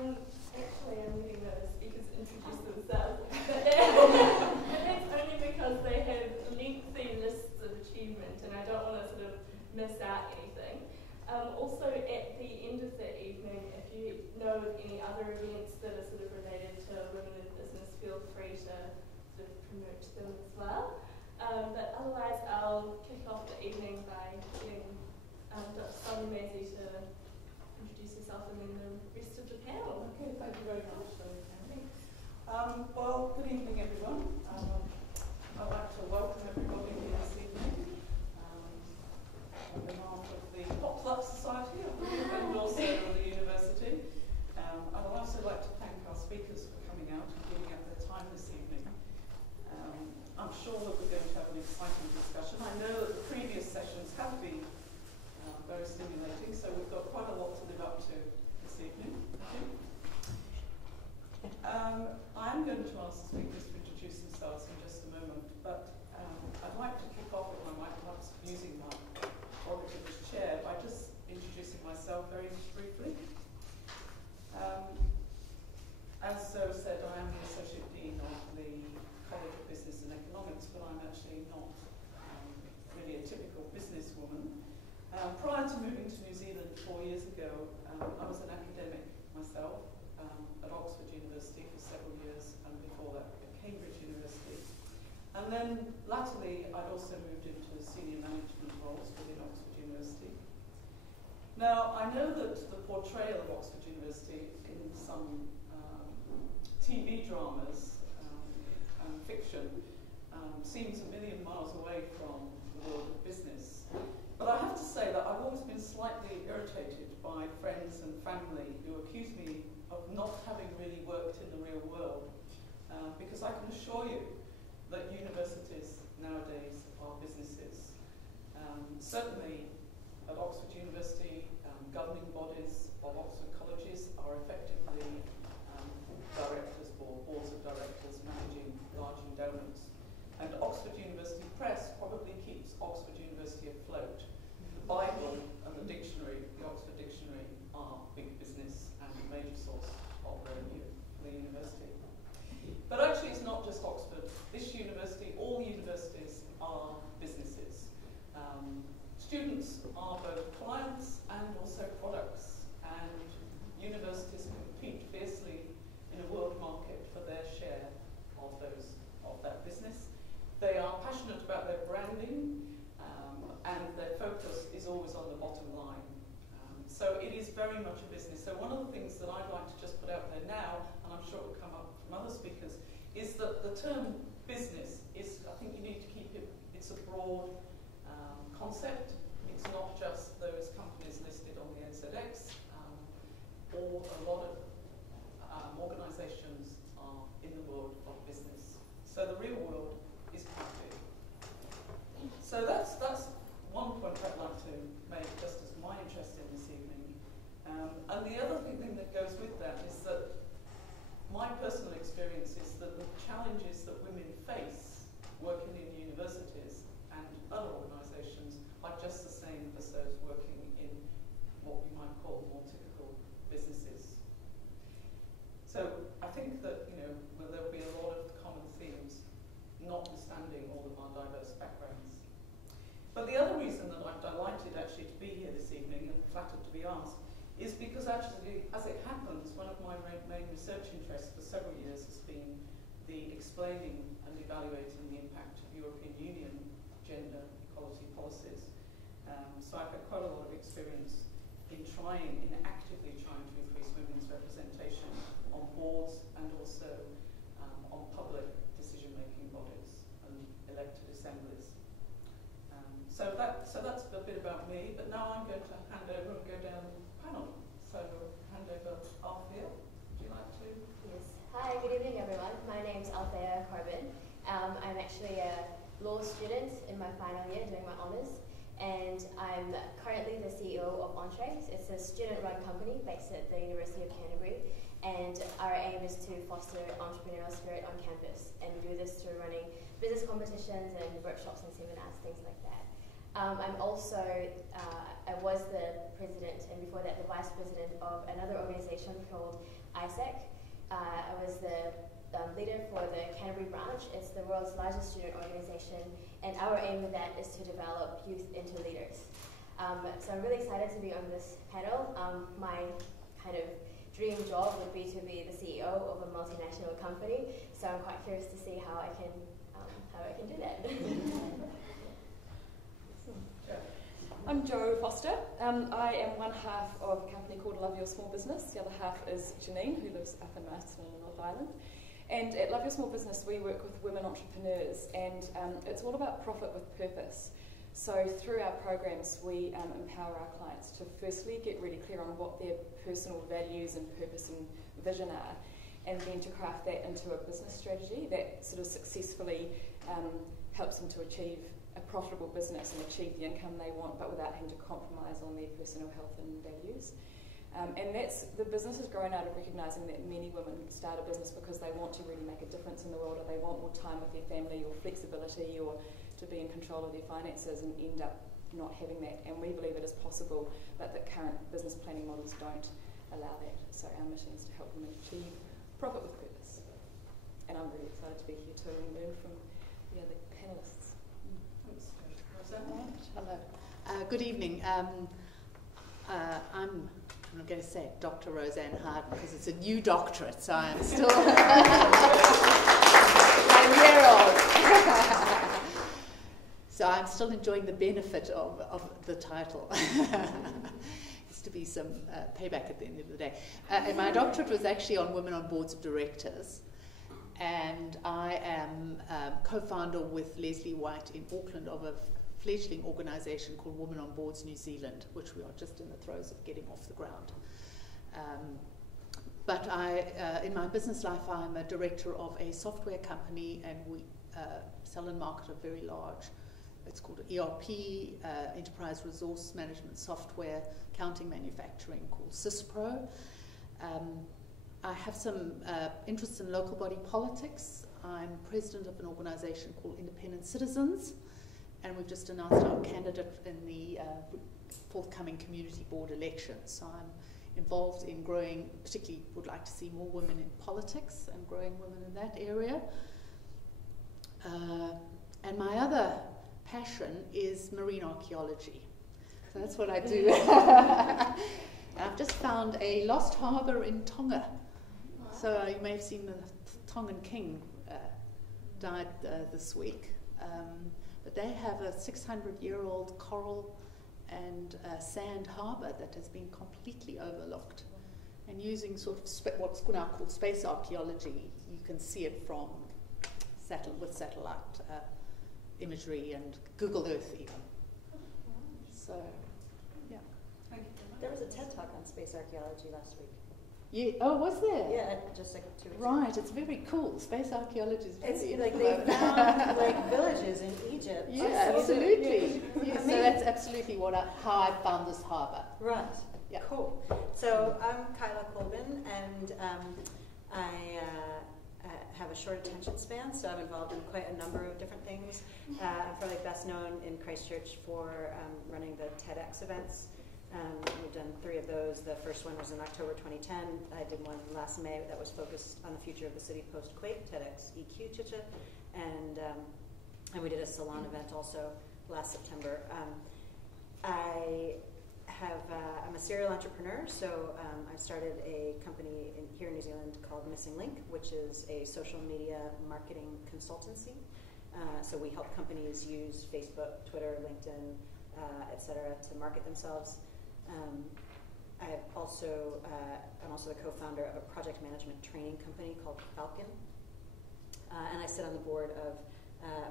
Actually, I'm letting the speakers introduce themselves. But that's only because they have lengthy lists of achievement, and I don't want to sort of miss out anything. Also, at the end of the evening, if you know of any other events that are sort of related to women in business, feel free to sort of promote them as well. But otherwise, I'll kick off the evening by getting Dr. Sonia Mazey to introduce herself and then the rest of the panel. Okay, thank you very much, Sonia. Well, good evening, everyone. I'd like to welcome everybody here this evening on behalf of the Potluck Society, I believe, and also the university. I would also like to thank our speakers for coming out and giving up their time this evening. I'm sure that we're going to have an exciting discussion. I know that the previous sessions have been very stimulating, so we've got quite a lot to live up to this evening. I'm going to ask the speakers to introduce themselves in just a moment, but I'd like to kick off with my perhaps using my prerogative as chair by just introducing myself very briefly. As Zoe said, I am the Associate Dean of the College of Business and Economics, but I'm actually not really a typical businesswoman. Prior to moving to New Zealand 4 years ago, I was an academic myself at Oxford University for several years, and before that at Cambridge University. And then latterly, I'd also moved into senior management roles within Oxford University. Now, I know that the portrayal of Oxford University in some TV dramas and fiction seems a million miles away from the world of business. But I have to say that I've always been slightly irritated by friends and family who accuse me of not having really worked in the real world, because I can assure you that universities nowadays are businesses. Certainly at Oxford University, governing bodies of Oxford colleges are effectively directors or boards of directors managing large endowments. And Oxford University Press probably keeps Oxford University afloat. The Bible and the dictionary, the Oxford Dictionary, are big business and a major source of revenue for the university. But actually it's not just Oxford. This university, all universities are businesses. Students are both clients and also products, and universities compete fiercely in a world market for their share of that business. They are passionate about their branding, and their focus is always on the bottom line. So it is very much a business. So one of the things that I'd like to just put out there now, and I'm sure it will come up from other speakers, is that the term business is, I think you need to keep it, it's a broad concept. It's not just those companies listed on the AIESEC, or a lot of organisations are in the world of business. So the real world is quite big. So that's one point I'd like to make just as my interest in this evening. And the other thing that goes with that is that my personal experience is that the challenges that women face working in universities and other organisations are just the same as those working in what we might call more typical businesses. So I think that, there'll be a lot of common themes, notwithstanding all of our diverse backgrounds. But the other reason that I'm delighted actually to be here this evening and flattered to be asked is because actually, as it happens, one of my main research interests for several years has been the explaining and evaluating the impact of European Union gender equality policies. So I've had quite a lot of experience in actively trying to increase women's representation on boards and also on public decision-making bodies and elected assemblies. So that's a bit about me, but now I'm going to hand over and go down the panel. So hand over Althea, would you like to? Yes. Hi, good evening everyone. My name's Althea Carbon. I'm actually a law student in my final year doing my honours, and I'm currently the CEO of Entré. It's a student-run company based at the University of Canterbury, and our aim is to foster entrepreneurial spirit on campus, and we do this through running business competitions and workshops and seminars, things like that. I'm also, I was the president, and before that the vice president of another organisation called AIESEC. I was the leader for the Canterbury branch. It's the world's largest student organisation, and our aim with that is to develop youth into leaders. So I'm really excited to be on this panel. My kind of dream job would be to be the CEO of a multinational company, so I'm quite curious to see how I can do that. I'm Jo Foster. I am one half of a company called Love Your Small Business. The other half is Janine, who lives up in Marston in North Island. And at Love Your Small Business, we work with women entrepreneurs, and it's all about profit with purpose. So through our programs, we empower our clients to firstly get really clear on what their personal values and purpose and vision are, and then to craft that into a business strategy that sort of successfully helps them to achieve a profitable business and achieve the income they want, but without having to compromise on their personal health and values. And the business has grown out of recognising that many women start a business because they want to really make a difference in the world, or they want more time with their family, or flexibility, or to be in control of their finances, and end up not having that. And we believe it is possible, but that current business planning models don't allow that. So our mission is to help them achieve profit with purpose. And I'm really excited to be here too and learn from the other panellists. Thanks, Rosanne. Hello. Good evening. I'm going to say Dr. Rosanne Hawarden because it's a new doctorate, so I'm still a year old. So I'm still enjoying the benefit of the title. Used to be some payback at the end of the day. And my doctorate was actually on women on boards of directors. And I am co-founder with Leslie White in Auckland of a fledgling organisation called Women on Boards New Zealand, which we are just in the throes of getting off the ground. But in my business life, I'm a director of a software company, and we sell and market a very large, it's called ERP, Enterprise Resource Management Software, accounting manufacturing, called CISPRO. I have some interests in local body politics. I'm president of an organisation called Independent Citizens, and we've just announced our candidate in the forthcoming community board elections. So I'm involved in growing, particularly would like to see more women in politics and growing women in that area. And my other passion is marine archaeology. So that's what I do. I've just found a lost harbour in Tonga. So you may have seen the Tongan king died this week. But they have a 600-year-old coral and sand harbour that has been completely overlooked. And using sort of what's now called space archaeology, you can see it from satellite imagery and Google Earth even. So, yeah. Thank you very much. There was a TED Talk on space archaeology last week. Yeah. Oh, was there? Yeah, just like 2 weeks ago. Right, it's very cool. Space archaeology is very It's like they found like villages in Egypt. Yeah, absolutely. Yeah, so that's absolutely how I found this harbour. Right. Yeah. Cool. So I'm Kyla Colvin, and I have a short attention span, so I'm involved in quite a number of different things. I'm probably best known in Christchurch for running the TEDx events. We've done 3 of those. The first one was in October 2010. I did one last May that was focused on the future of the city post-quake, TEDx EQ Chicha, and we did a salon event also last September. I'm a serial entrepreneur, so I started a company here in New Zealand called Missing Link, which is a social media marketing consultancy. So we help companies use Facebook, Twitter, LinkedIn, etc. to market themselves. I'm also the co-founder of a project management training company called Falcon, and I sit on the board of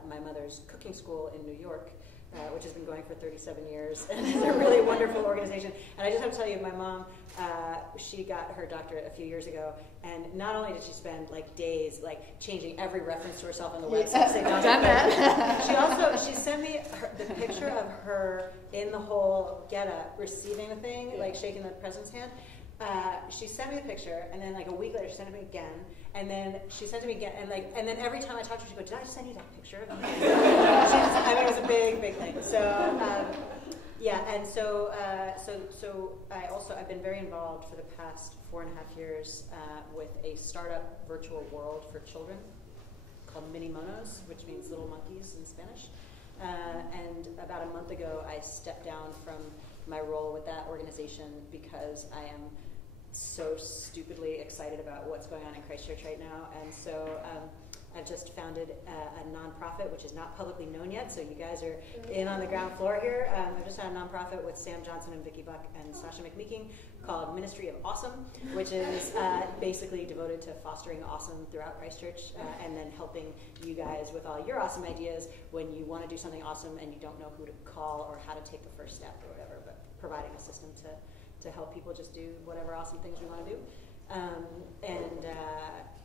my mother's cooking school in New York, which has been going for 37 years, and it's a really wonderful organization. And I just have to tell you, my mom, she got her doctorate a few years ago, and not only did she spend like days like changing every reference to herself on the website to say doctorate, she sent me the picture of her in the whole getup receiving the thing, like shaking the president's hand. She sent me the picture, and then like a week later she sent it to me again, and then she sent it to me again, and then every time I talked to her, she goes, "Did I just send you that picture?" I mean, it was a big thing. So Yeah, and so I've been very involved for the past 4.5 years with a startup virtual world for children called Mini Monos, which means little monkeys in Spanish. And about a month ago, I stepped down from my role with that organization because I am so stupidly excited about what's going on in Christchurch right now. And so I've just founded a nonprofit, which is not publicly known yet, so you guys are in on the ground floor here. I've just had a nonprofit with Sam Johnson and Vicky Buck and Sasha McMeeking called Ministry of Awesome, which is basically devoted to fostering awesome throughout Christchurch and then helping you guys with all your awesome ideas when you want to do something awesome and you don't know who to call or how to take the first step or whatever, but providing a system to help people just do whatever awesome things we want to do.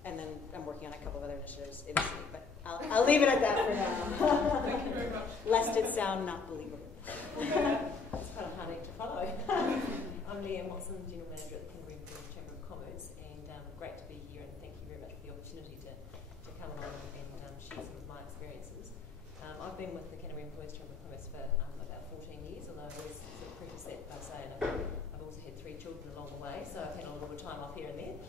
And then I'm working on a couple of other initiatives in the city, but I'll leave it at that for now. Thank you very much. Lest it sound not believable. It's kind of hard to follow. I'm Leeann, General Manager at the Canterbury Chamber of Commerce, and great to be here, and thank you very much for the opportunity to come along and share some of my experiences. I've been with the Canterbury Employees Chamber of Commerce for about 14 years, although I always sort of preface that by saying I've also had 3 children along the way, so I've had a little bit of time off here and there.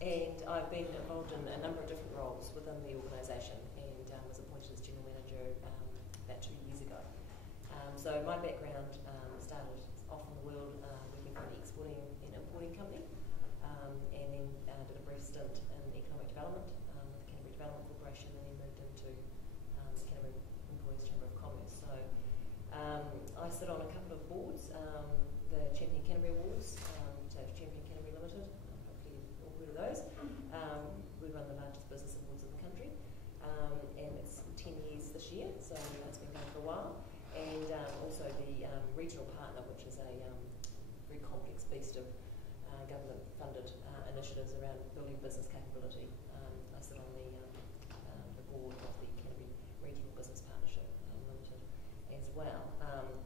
And I've been involved in a number of different roles within the organisation and was appointed as General Manager about 2 years ago. So my background started off in the world working for an exporting and importing company, and then did a brief stint in economic development with the Canterbury Development Corporation, and then moved into the Canterbury Employees Chamber of Commerce. So I sit on a couple of boards, the Champion Canterbury Awards, so Champion Canterbury Limited, hopefully you've all heard of those. We run the largest business awards in the country, and it's 10 years this year, so it's been going for a while. And also the regional partner, which is a very complex beast of government-funded initiatives around building business capability. I sit on the board of the Canterbury Regional Business Partnership Limited as well.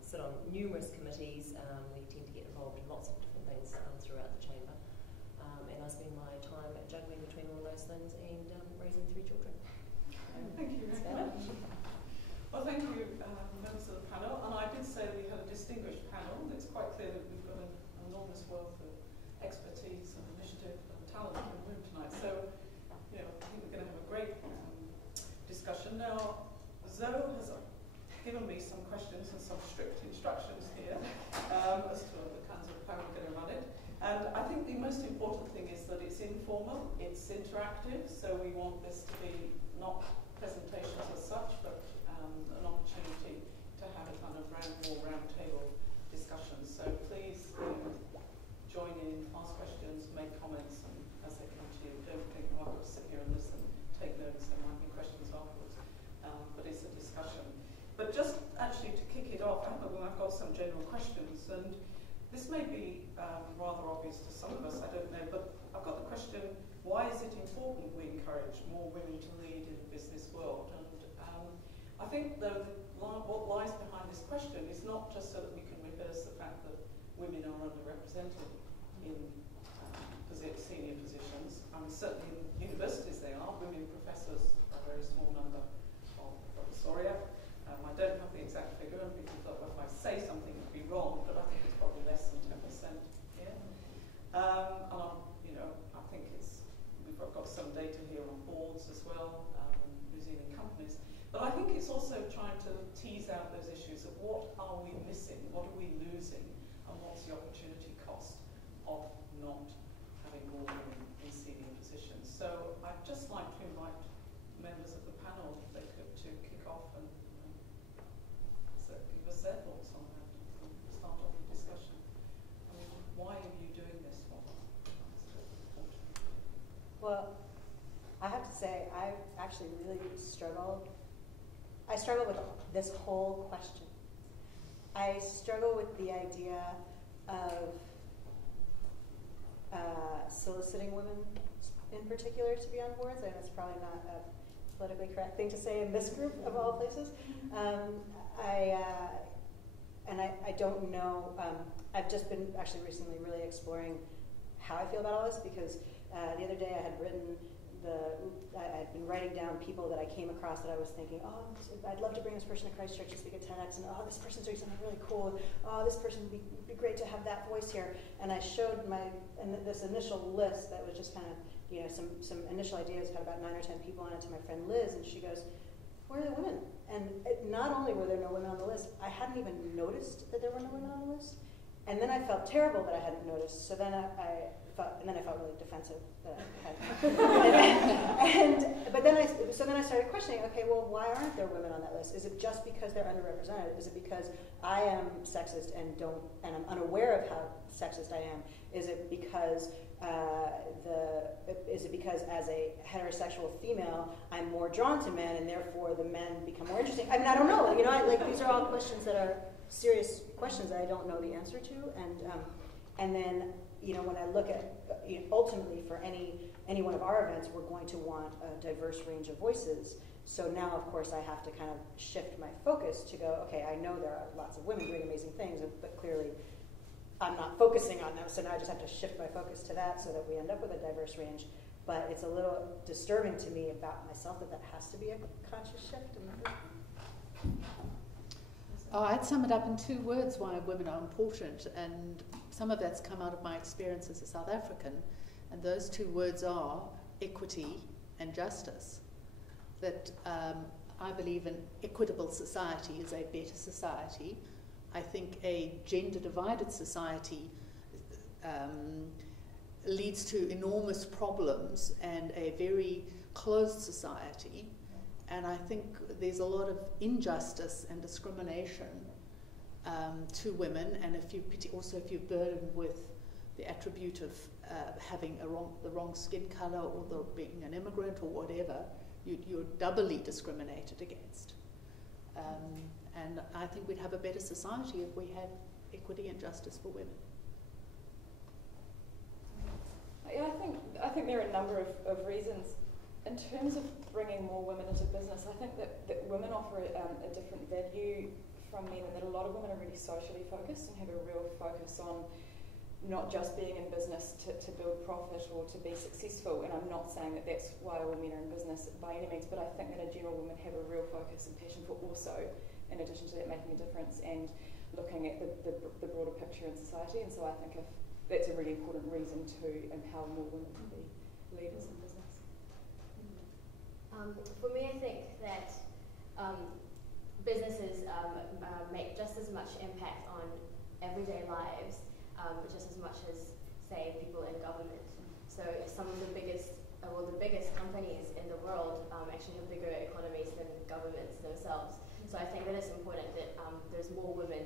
Sit on numerous committees. We tend to get involved in lots of different things throughout the chamber. And I spend my time juggling between all those things and raising 3 children. Thank you very much. Well, thank you, members of the panel. And I did say we had a distinguished panel. It's quite clear that we've got an enormous wealth of expertise and initiative and talent in the room tonight. So, I think we're going to have a great discussion. Now, Zoe has given me some questions and some strict instructions here as to the kinds of how we're going to run it. And I think the most important thing is that it's informal, it's interactive, so we want this to be not presentations as such, but an opportunity to have a kind of more round table discussion. So please join in, ask questions, make comments, and as they come to you, don't think, I've got to sit here and listen, take notes, there might be questions afterwards. But it's a discussion. But just actually to kick it off, I've got some general questions, and this may be rather obvious to some of us, I don't know, but I've got the question, why is it important we encourage more women to lead in the business world? And I think though what lies behind this question is not just so that we can rehearse the fact that women are underrepresented in senior positions. Certainly in universities they are. Women professors are a very small number of Sonia. I don't have the exact figure, and people thought, well, if I say something it would be wrong, but I think it's probably less than 10% here. And I think we've got some data here on boards as well, New Zealand companies. But I think it's also trying to tease out those issues of what are we missing, what are we losing, and what's the opportunity cost of not having more women in senior positions. So I'd just like to invite members of the panel, if they could, to kick off and give us their thoughts on that and start off the discussion. I mean, why are you doing this for? Well, I have to say, I actually really struggled. I struggle with this whole question. I struggle with the idea of soliciting women in particular to be on boards. I know that's probably not a politically correct thing to say in this group of all places. I don't know. I've just been actually recently really exploring how I feel about all this, because the other day I had written I'd been writing down people that I came across that I was thinking, oh, I'd love to bring this person to Christchurch to speak at 10X, and oh, this person's doing something really cool, and oh, this person would be great to have that voice here. And I showed this initial list that was just kind of, some initial ideas, had about 9 or 10 people on it, to my friend Liz, and she goes, where are the women? And not only were there no women on the list, I hadn't even noticed that there were no women on the list. And then I felt terrible that I hadn't noticed. So then I felt really defensive that I had. So then I started questioning. Okay, well, why aren't there women on that list? Is it just because they're underrepresented? Is it because I am sexist and I'm unaware of how sexist I am? Is it because as a heterosexual female, I'm more drawn to men, and therefore the men become more interesting? I mean, I don't know. These are all questions that are serious questions that I don't know the answer to, and then when I look at ultimately for any one of our events, we're going to want a diverse range of voices. So now, of course, I have to kind of shift my focus to go, okay, I know there are lots of women doing amazing things, but clearly I'm not focusing on them. So now I just have to shift my focus to that so that we end up with a diverse range. But it's a little disturbing to me about myself that has to be a conscious shift. I'd sum it up in 2 words why women are important, and some of that's come out of my experience as a South African, and those 2 words are equity and justice. That I believe an equitable society is a better society. I think a gender-divided society leads to enormous problems and a very closed society. And I think there's a lot of injustice and discrimination to women, and if you're burdened with the attribute of having the wrong skin color or being an immigrant or whatever, you're doubly discriminated against. And I think we'd have a better society if we had equity and justice for women. Yeah, I think there are a number of reasons. In terms of bringing more women into business, I think that women offer a different value from men, and that a lot of women are really socially focused and have a real focus on not just being in business to build profit or to be successful. And I'm not saying that that's why all men are in business by any means, but I think that in general women have a real focus and passion for also, in addition to that, making a difference and looking at the broader picture in society. And so I think that's a really important reason to empower more women to be leaders in business. For me, I think that businesses make just as much impact on everyday lives, just as much as, say, people in government. So some of the biggest companies in the world actually have bigger economies than governments themselves. So I think that it's important that there's more women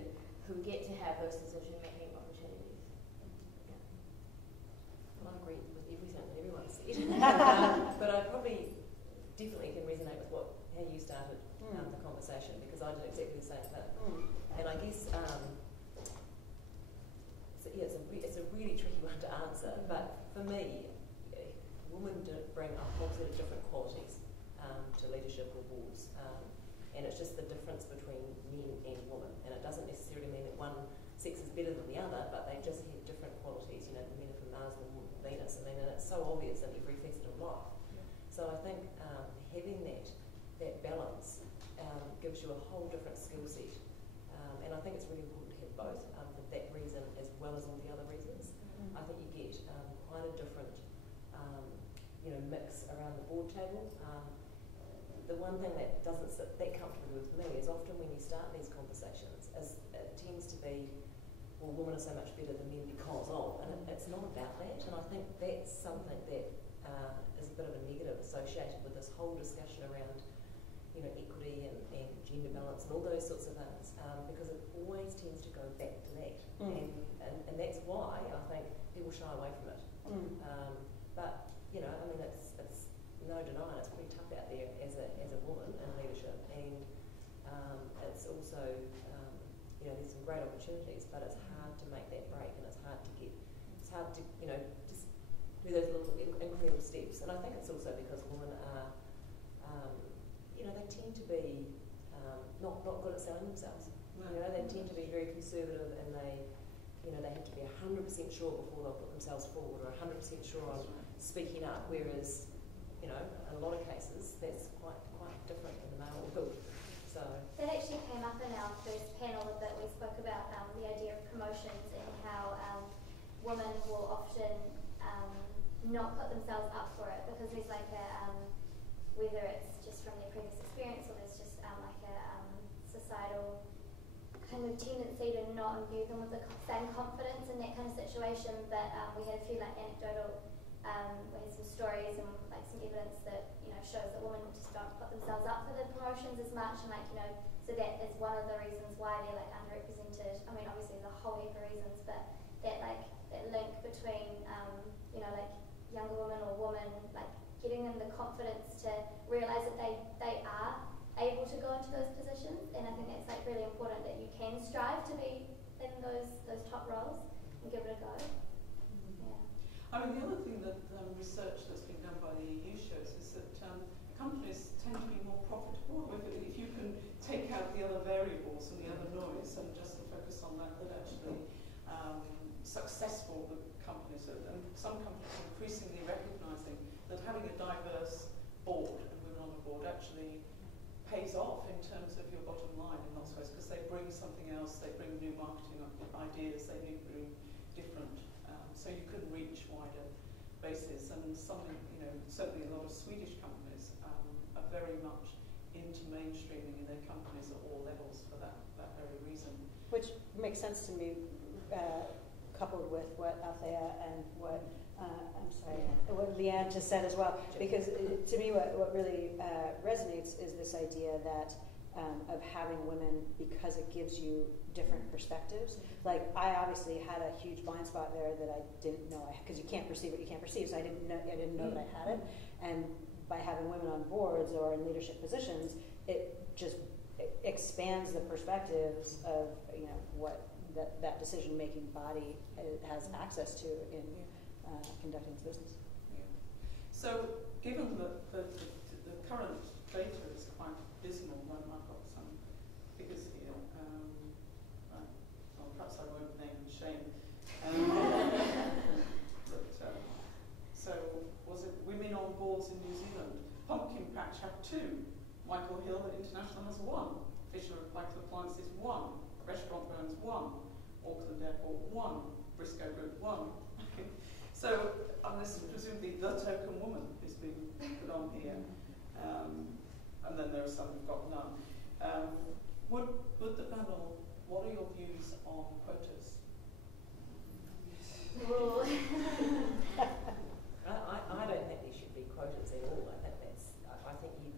who get to have those decision-making opportunities. Yeah. Well, I agree with everything that everyone said. But I probably definitely can resonate with how you started the conversation, because I did exactly the same thing. And I guess it's a really tricky one to answer, but for me, women bring a whole set of different qualities to leadership or boards, and it's just the difference between men and women, and it doesn't necessarily mean that one sex is better than the other, but they just have different qualities. The men are from Mars and the women from Venus. I mean, and it's so obvious in every facet of life. So I think having that balance gives you a whole different skill set, and I think it's really important to have both for that reason as well as all the other reasons. I think you get quite a different mix around the board table. The one thing that doesn't sit that comfortably with me is often when you start these conversations, it tends to be, well, women are so much better than men because of, and it's not about that. And I think that's something that is a bit of a negative associated with this whole discussion around equity and gender balance and all those sorts of things, because it always tends to go back to that. And that's why I think people shy away from it. But I mean, it's no denying it's pretty tough out there as a woman in leadership, and it's also there's some great opportunities, but it's hard to make that break, and it's hard to just do those little incremental steps. And I think it's also because women are they tend to be not good at selling themselves. They tend to be very conservative, and they have to be 100% sure before they'll put themselves forward, or 100% sure on speaking up. Whereas you know, in a lot of cases, that's quite different in the male world. So that actually came up in our first panel that we spoke about, the idea of promotions and how women will often not put themselves up for it because there's like a, whether it's just from their previous experience or there's just like a societal kind of tendency to not imbue them with the same confidence in that kind of situation. But we had a few like anecdotal, we had some stories and like some evidence that, you know, shows that women just don't put themselves up for the promotions as much, and like, you know, so that is one of the reasons why they're like underrepresented. I mean, obviously there's a whole heap of reasons, but that like that link between you know, like younger women or women, like getting them the confidence to realise that they are able to go into those positions, and I think that's like really important that you can strive to be in those top roles and give it a go. Yeah. I mean, the other thing that research that's been done by the EU shows is that companies tend to be more profitable if you can take out the other variables and the other noise and just focus on that actually successful companies, and some companies are increasingly recognising that having a diverse board and women on the board actually pays off in terms of your bottom line in lots of ways, because they bring something else, they bring new marketing ideas, they bring different, so you can reach wider bases. And some, you know, certainly a lot of Swedish companies are very much into mainstreaming in their companies at all levels for that very reason. Which makes sense to me, coupled with what Althea and what what Leeann just said as well, because to me what really resonates is this idea that of having women, because it gives you different perspectives. Like, I obviously had a huge blind spot there that I didn't know, because you can't perceive what you can't perceive, so I didn't know that I had it. And by having women on boards or in leadership positions, it just expands the perspectives of, you know, what that decision-making body has access to in conducting its business. Yeah. So, given that the current data is quite dismal, and I've got some figures here, well, perhaps I won't name and shame. But, so, was it women on boards in New Zealand? Pumpkin Patch have 2. Michael Hill International has 1. Fisher Michael Appliances 1. Restaurant Burns 1. Auckland Airport 1. Briscoe Group 1. So, this is presumably the token woman who's been put on here. And then there are some who've got none. Would the panel, what are your views on quotas? I don't think there should be quotas at all. I think you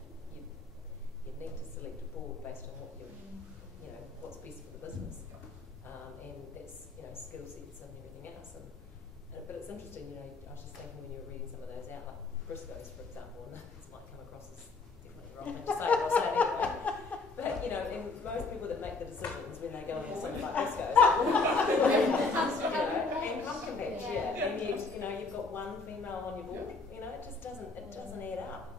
need to select a board based on what what's best for the business, and that's, you know, skill sets and everything else. But it's interesting, you know, I was just thinking when you were reading some of those out, like Briscoe's, for example, and this might come across as definitely the wrong thing to say, but I'll say it anyway. But, you know, and most people that make the decisions when they go into something like Briscoe's, and Pumpkin Patch, and you've got one female on your board, you know, it doesn't add up.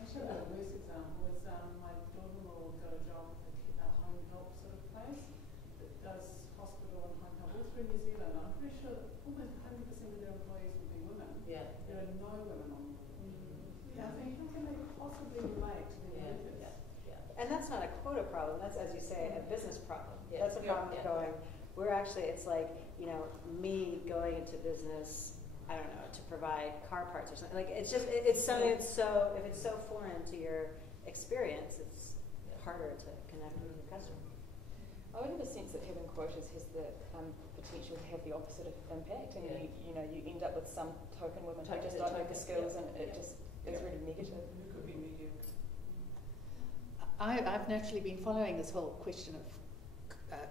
Actually, the worst example is my daughter-in-law got a job at a home help sort of place that does hospital and home help all through New Zealand. I'm pretty sure that almost 100% of their employees would be women. Yeah. There are no women on board. Yeah, I think how can they possibly relate to their workers? And that's not a quota problem, that's, as you say, a business problem. That's a problem of going, we're actually, it's like, you know, me going into business, I don't know, to provide car parts or something. Like, it's just, if it's so foreign to your experience, it's harder to connect with your customer. I would have a sense that having quotas has the potential to have the opposite impact, and you end up with some token women who just don't have the skills, and it just is really negative. It could be mediocre. I've naturally been following this whole question of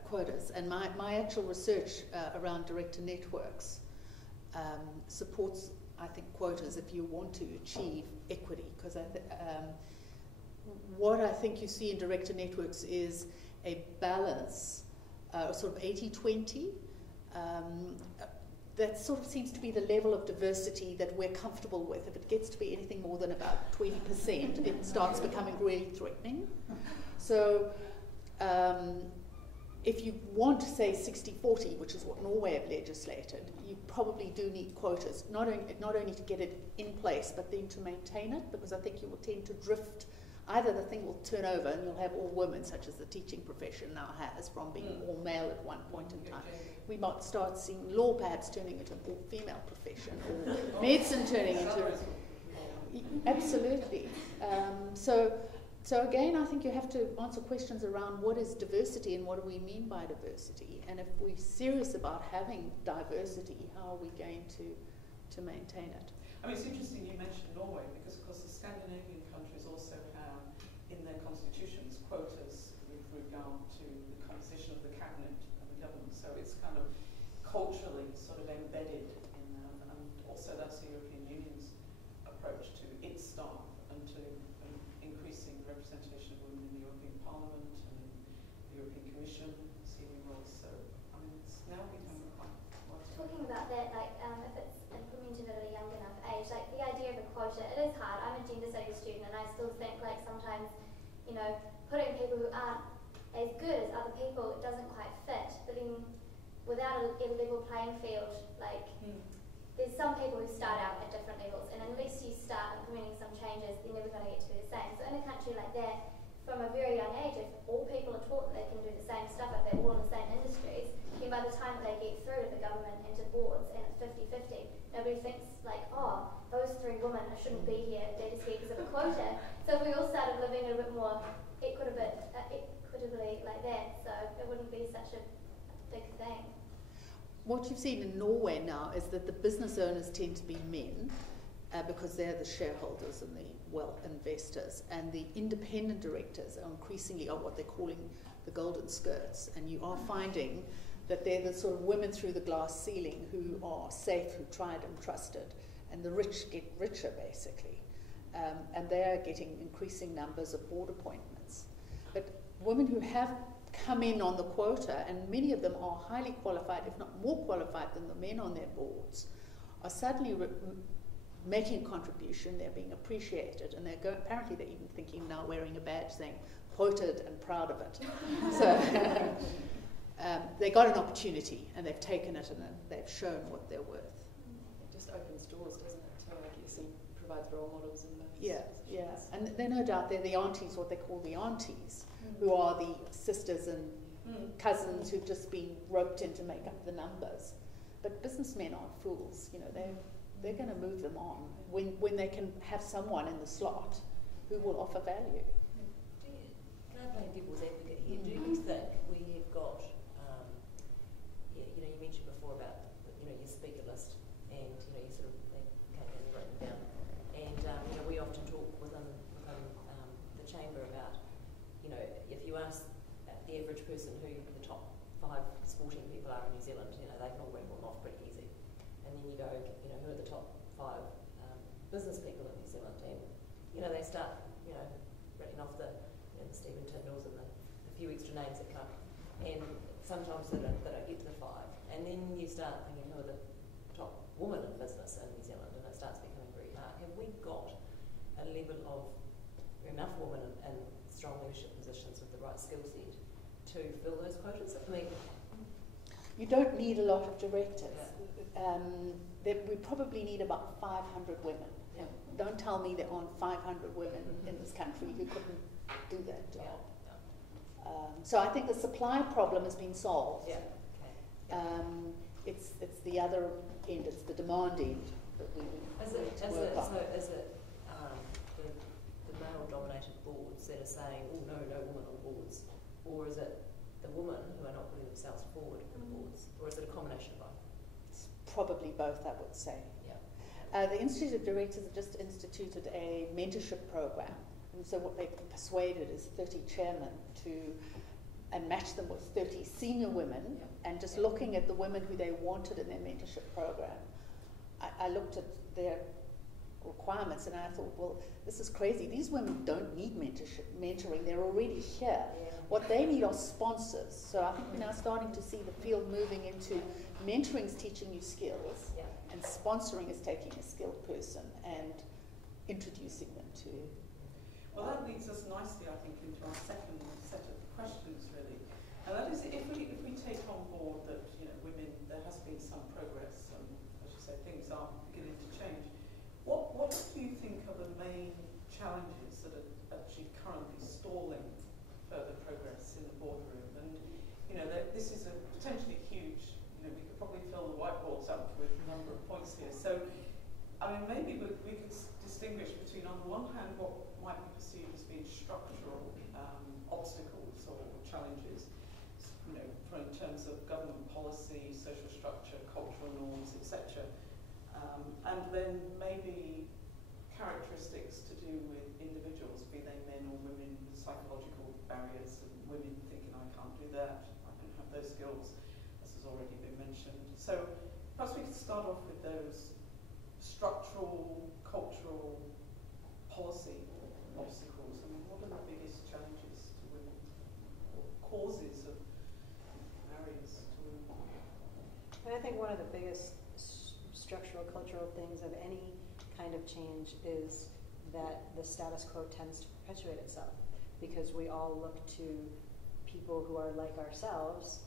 quotas, and my actual research around director networks supports, I think, quotas if you want to achieve equity, because what I think you see in director networks is a balance, sort of 80-20. That sort of seems to be the level of diversity that we're comfortable with. If it gets to be anything more than about 20%, it starts becoming really threatening. So if you want to say 60-40, which is what Norway have legislated, you probably do need quotas, not only to get it in place, but then to maintain it, because I think you will tend to drift. Either the thing will turn over and you'll have all women, such as the teaching profession now has, from being all male at one point in time. We might start seeing law perhaps turning into an all-female profession, or medicine turning into... Absolutely. So again, I think you have to answer questions around what is diversity and what do we mean by diversity. And if we're serious about having diversity, how are we going to maintain it? I mean, it's interesting you mentioned Norway, because of course the Scandinavian countries also have in their constitutions quotas with regard to the composition of the cabinet and the government. So it's kind of culturally sort of embedded in them, and also that's the European Union's approach to its staff and to increasing representation of women in the European Parliament and in the European Commission, senior roles. So, I mean, it's now becoming quite widespread. Talking about that, like, if it's implemented at a young enough age, like the idea of a quota, it is hard. I'm a gender studies student, and I still think, like, sometimes, you know, putting people who aren't as good as other people, it doesn't quite fit. But then, without a level playing field, like, there's some people who start out at different levels, and unless you start implementing some changes, they're never going to get to be the same. So in a country like that, from a very young age, if all people are taught that they can do the same stuff, if they're all in the same industries, then by the time that they get through to the government and to boards, and it's 50-50, nobody thinks like, oh, those 3 women shouldn't be here, they're just here because of a quota. So if we all started living a bit more equitably like that, so it wouldn't be such a big thing. What you've seen in Norway now is that the business owners tend to be men because they're the shareholders and the wealth investors, and the independent directors are increasingly what they're calling the golden skirts, and you are finding that they're the sort of women through the glass ceiling who are safe, who tried and trusted, and the rich get richer basically, and they are getting increasing numbers of board appointments. But women who have come in on the quota, and many of them are highly qualified, if not more qualified than the men on their boards, are suddenly making a contribution, they're being appreciated, and apparently they're even thinking now wearing a badge saying, quoted and proud of it. So they got an opportunity, and they've taken it, and they've shown what they're worth. It just opens doors, doesn't it, to, I guess, and provides role models in those positions. And they're no doubt they're the aunties, what they call the aunties, who are the sisters and cousins who've just been roped in to make up the numbers. But businessmen aren't fools, you know, they're going to move them on when they can have someone in the slot who will offer value. Can I play devil's advocate here? Do you think we have got, you mentioned before about, your speaker list, and, you sort of, they came in and wrote them down, and, we often talk within the chamber about, if you ask the average person who the top 5 sporting people are in New Zealand, they can all rattle them off pretty easy. And then you go, who are the top 5 business people in New Zealand? And, they start, rattling off the Stephen Tindalls and the few extra names that come. And sometimes they don't get to the 5. And then you start thinking, who are the top women in business in New Zealand? And it starts becoming very hard. Have we got a level of enough women in strong leadership positions with the right skill set to fill those quotas? I mean, you don't need a lot of directors. We probably need about 500 women. Yeah. Don't tell me there aren't 500 women in this country who couldn't do that job. Yeah. So I think the supply problem has been solved. Yeah. Okay. It's the other end, it's the demand end that we need to work on. So is it the male-dominated boards that are saying, oh no women on boards, or is it the women who are not putting themselves forward for the boards, or is it a combination of both? It's probably both, I would say. Yeah. The Institute of Directors have just instituted a mentorship program, and so what they persuaded is 30 chairmen and match them with 30 senior women, and just looking at the women who they wanted in their mentorship program, I looked at their requirements and I thought, well, this is crazy. These women don't need mentoring. They're already here. Yeah. What they need are sponsors. So I think we're now starting to see the field moving into mentoring is teaching you skills, and sponsoring is taking a skilled person and introducing them to. Well, that leads us nicely, I think, into our second set of questions, really. And that is, if we take on board that, you know, women, there has been some progress, and as you say, things are beginning to change. What do you think are the main challenges that are actually currently stalling further progress in the boardroom? And, you know, this is a potentially huge, you know, we could probably fill the whiteboards up with a number of points here. So, I mean, maybe we could distinguish between, on the one hand, what might be perceived as being structural obstacles or challenges, you know, in terms of government policy, social structure, cultural norms, etc. And then maybe characteristics to do with individuals, be they men or women, psychological barriers, and women thinking, I can't do that, I don't have those skills, as has already been mentioned. So perhaps we could start off with those structural, cultural, policy obstacles. I mean, what are the biggest challenges to women, or causes of barriers to women? And I think one of the biggest structural, cultural things of any kind of change is that the status quo tends to perpetuate itself, because we all look to people who are like ourselves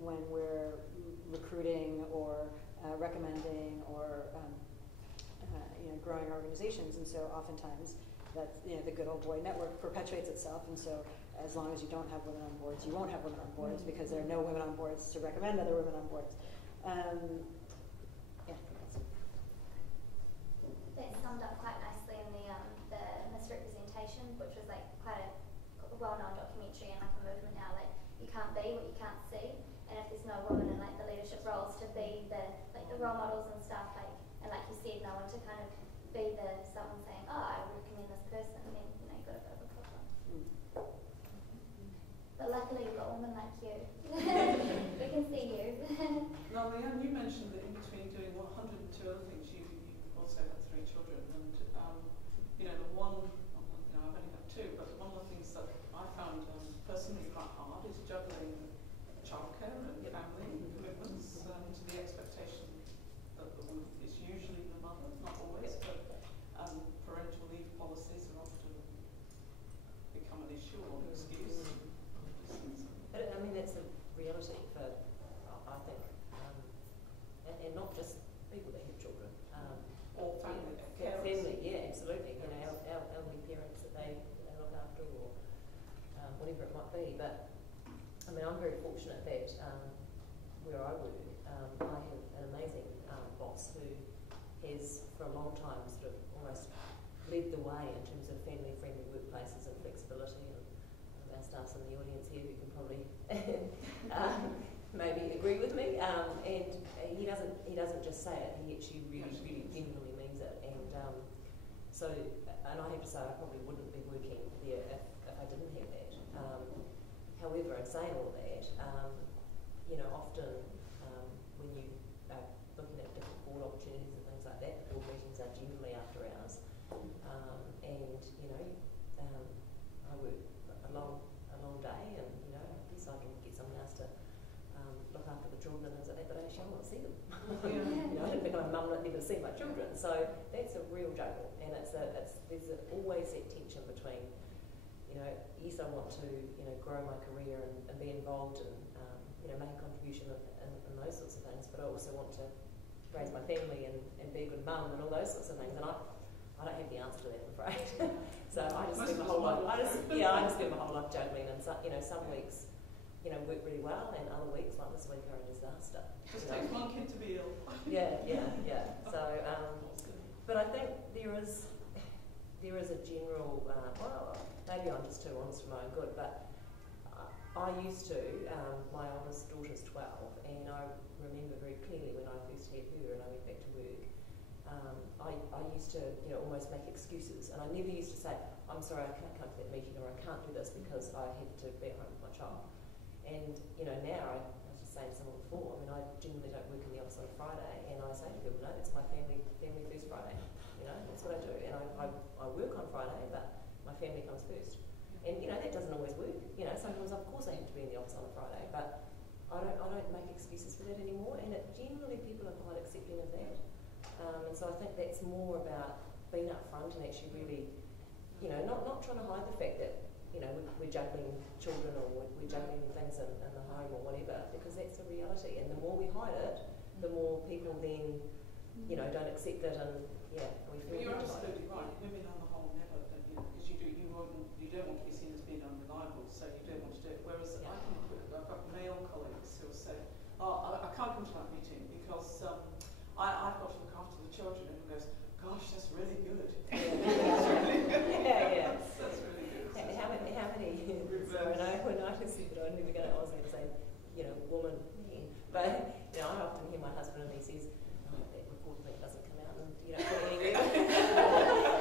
when we're recruiting or recommending or you know, growing organizations. And so oftentimes that, you know, the good old boy network perpetuates itself, and so as long as you don't have women on boards, you won't have women on boards, because there are no women on boards to recommend other women on boards. Yeah. That summed up quite nicely in the misrepresentation, which was like quite a well-known documentary and like a movement now. Like, you can't be what you can't see, and if there's no women in like the leadership roles to be the role models and stuff, like, and like you said, no one to kind of be the someone saying, oh, I recommend this person, then, you know, you've got a bit of a problem. But luckily we've got women like you. We can see you. Now, Leeann, you mentioned that in between doing 102 other things, you also had 3 children, and you know, the one, you know, I've only got 2, but one of the things that I found personally quite hard is juggling childcare and family commitments to the expectation that the woman is usually the mother, not always, but parental leave policies are often become an issue or an excuse. I mean, that's a reality for, I think, and not just people that have children. Or family Yeah, carers. family, yeah, absolutely. You know, our elderly parents that they look after, or whatever it might be. But I mean, I'm very fortunate that where I work, I have an amazing boss who has, for a long time, sort of almost led the way in terms of family-friendly workplaces and flexibility. And our staff's in the audience here who can probably maybe agree with me. And he doesn't just say it; he actually really genuinely means it. And so, and I have to say, I probably wouldn't be working there if I didn't have that. However, in saying all that, you know, often when you are looking at different board opportunities and things like that, board meetings are generally after hours. And you know, I work a long day, and you know, I guess I can get someone else to look after the children and things like that, but actually I want to see them. You know, I don't think I'm a mum that never see my children, so that's a real juggle, and there's always that tension between, you know, yes, I want to, you know, grow my career and be involved and you know, make a contribution and those sorts of things, but I also want to raise my family and be a good mum and all those sorts of things, and I don't have the answer to that, I'm afraid. So I just spend my whole life, I just spend my whole life juggling, and so, you know, some weeks, you know, work really well, and other weeks, like this week, are a disaster. Just takes one kid to be ill. Yeah. So, but I think there is a general, well, maybe I'm just too honest for my own good, but I used to, my oldest daughter's 12, and I remember very clearly when I first had her and I went back to work, I used to, you know, almost make excuses, and I never used to say, I'm sorry, I can't come to that meeting, or I can't do this because I have to be at home with my child. And, you know, now, I was just saying to someone before, I mean, I generally don't work in the office on a Friday, and I say to people, no, it's my family first Friday. You know, that's what I do. And I work on Friday, but my family comes first. And, you know, that doesn't always work. You know, sometimes, of course, I have to be in the office on a Friday, but I don't make excuses for that anymore, and generally people are quite accepting of that. And so I think that's more about being upfront and actually really, you know, not trying to hide the fact that we're juggling children or we're juggling things in the home or whatever, because that's a reality. And the more we hide it, the more people then, don't accept it, and we feel. You're absolutely right. Women on the whole never, because you don't want to be seen as being unreliable, so you don't want to do it. Whereas I've got male colleagues who will say, "Oh, I can't come to that meeting because I've got to look after the children," and he goes, "Gosh, that's really good." That's really good. That's really good. How many? So when I said that I was going to say, woman, men. But I often hear my husband and he says, that report thing doesn't come out, and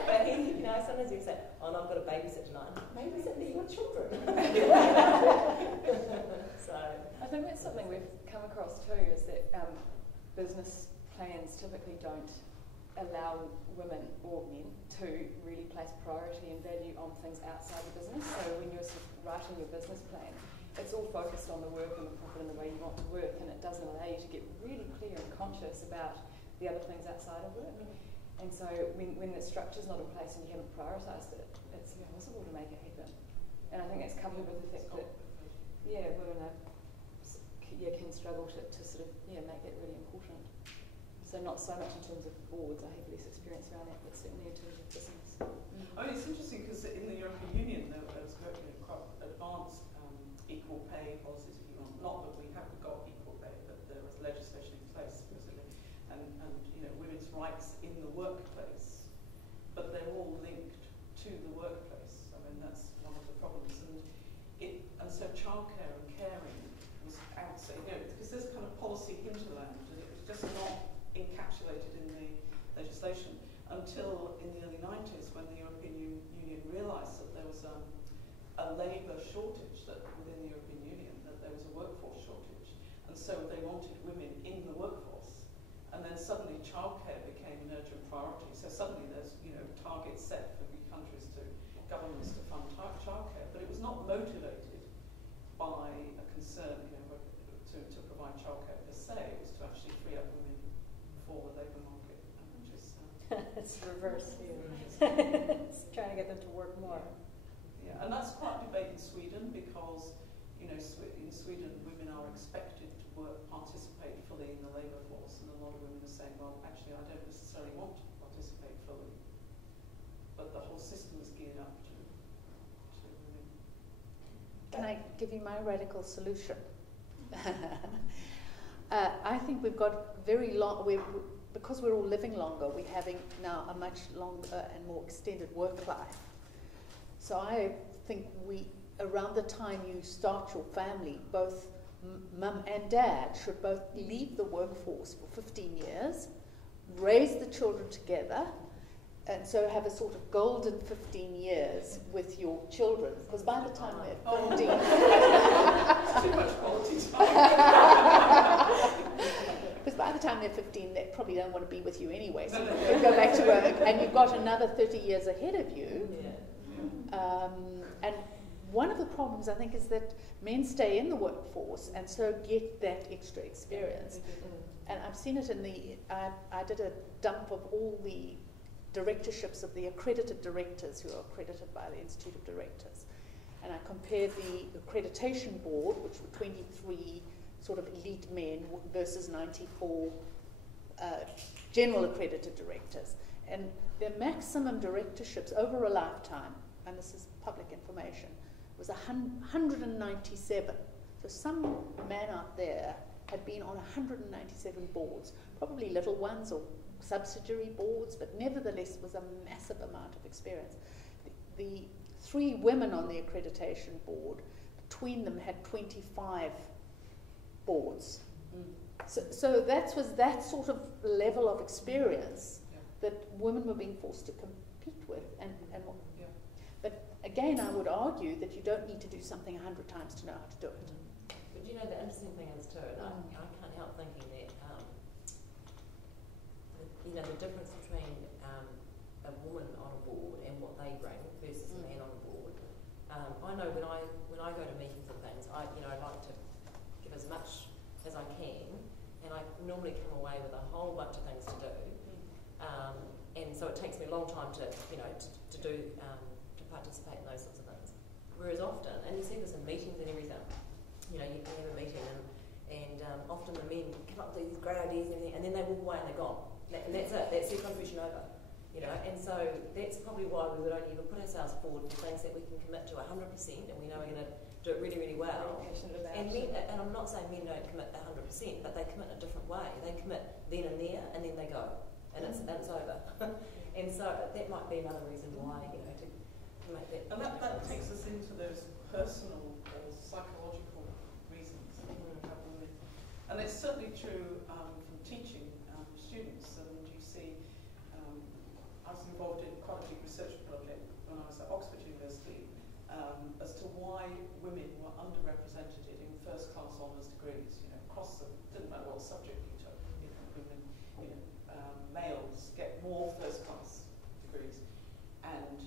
but he, sometimes he'll say, "Oh, no, I've got to babysit tonight." Babysit your children. So I think that's something we've come across too, is that business plans typically don't allow women or men to really place priority and value on things outside the business. So when you're sort of writing your business plan, it's all focused on the work and the profit and the way you want to work, and it doesn't allow you to get really clear and conscious about the other things outside of work. And so when the structure's not in place and you haven't prioritised it, it's impossible to make it happen. And I think it's coupled with the fact that women can struggle to sort of make that really important. So not so much in terms of boards, I have less experience around that, but certainly in terms of business. I mean, it's interesting because in the European Union there was quite advanced equal pay policies, if you want. Not that we haven't got equal pay, but there was legislation in place, and women's rights in the workplace, but they're all linked to the workplace. I mean, that's one of the problems, and so childcare and caring was outside, because there's kind of policy hinterland, and it was just not encapsulated in the legislation until in the early 90s, when the European Union realised that there was a labour shortage within the European Union, that there was a workforce shortage, and so they wanted women in the workforce. And then suddenly childcare became an urgent priority. So suddenly there's targets set for countries governments to fund childcare, but it was not motivated by a concern to provide childcare per se. It was to actually free up women for the labour market, which is it's reverse here. It's trying to get them to work more. Yeah, and that's quite a debate in Sweden, because in Sweden women are expected to participate fully in the labour force, and a lot of women are saying, well, actually, I don't necessarily want to participate fully, but the whole system is geared up to women. Can I give you my radical solution? I think we've got very long, because we're all living longer, we're having now a much longer and more extended work life. So I think around the time you start your family, both mum and dad should both leave the workforce for 15 years, raise the children together, and so have a sort of golden 15 years with your children, because by the time they're 15... Too much quality time. Because by the time they're 15, they probably don't want to be with you anyway, so you go back to work, and you've got another 30 years ahead of you. And one of the problems, I think, is that men stay in the workforce and so get that extra experience. And I've seen it I did a dump of all the directorships of the accredited directors who are accredited by the Institute of Directors. And I compared the accreditation board, which were 23 sort of elite men versus 94 general accredited directors. And their maximum directorships over a lifetime, and this is public information, was 197. So some man out there had been on 197 boards, probably little ones or subsidiary boards, but nevertheless was a massive amount of experience. The 3 women on the accreditation board, between them had 25 boards. So that was that sort of level of experience that women were being forced to compete with. But again, I would argue that you don't need to do something 100 times to know how to do it. But the interesting thing is too, and I can't help thinking that the difference between a woman on a board and what they bring versus a man on a board. I know when I go to meetings and things, I like to give as much as I can, and I normally come away with a whole bunch of things to do. And so it takes me a long time to participate in those sorts of things. Whereas often, and you see this in meetings and everything, you know, you have a meeting and often the men come up with these great ideas and everything, and then they walk away and they're gone. And that's it, that's their contribution over. You know, and so that's probably why we would only ever put ourselves forward for things that we can commit to 100% and we know we're going to do it really, really well. And I'm not saying men don't commit 100%, but they commit in a different way. They commit then and there, and then they go, and it's over. And so that might be another reason why, you know, to make that. And that takes us into those personal or psychological reasons. And it's certainly true from teaching students. And you see, I was involved in quite a big research project when I was at Oxford University as to why women were underrepresented in first-class honours degrees. You know, across the didn't matter what subject you took. Women, males get more first-class degrees and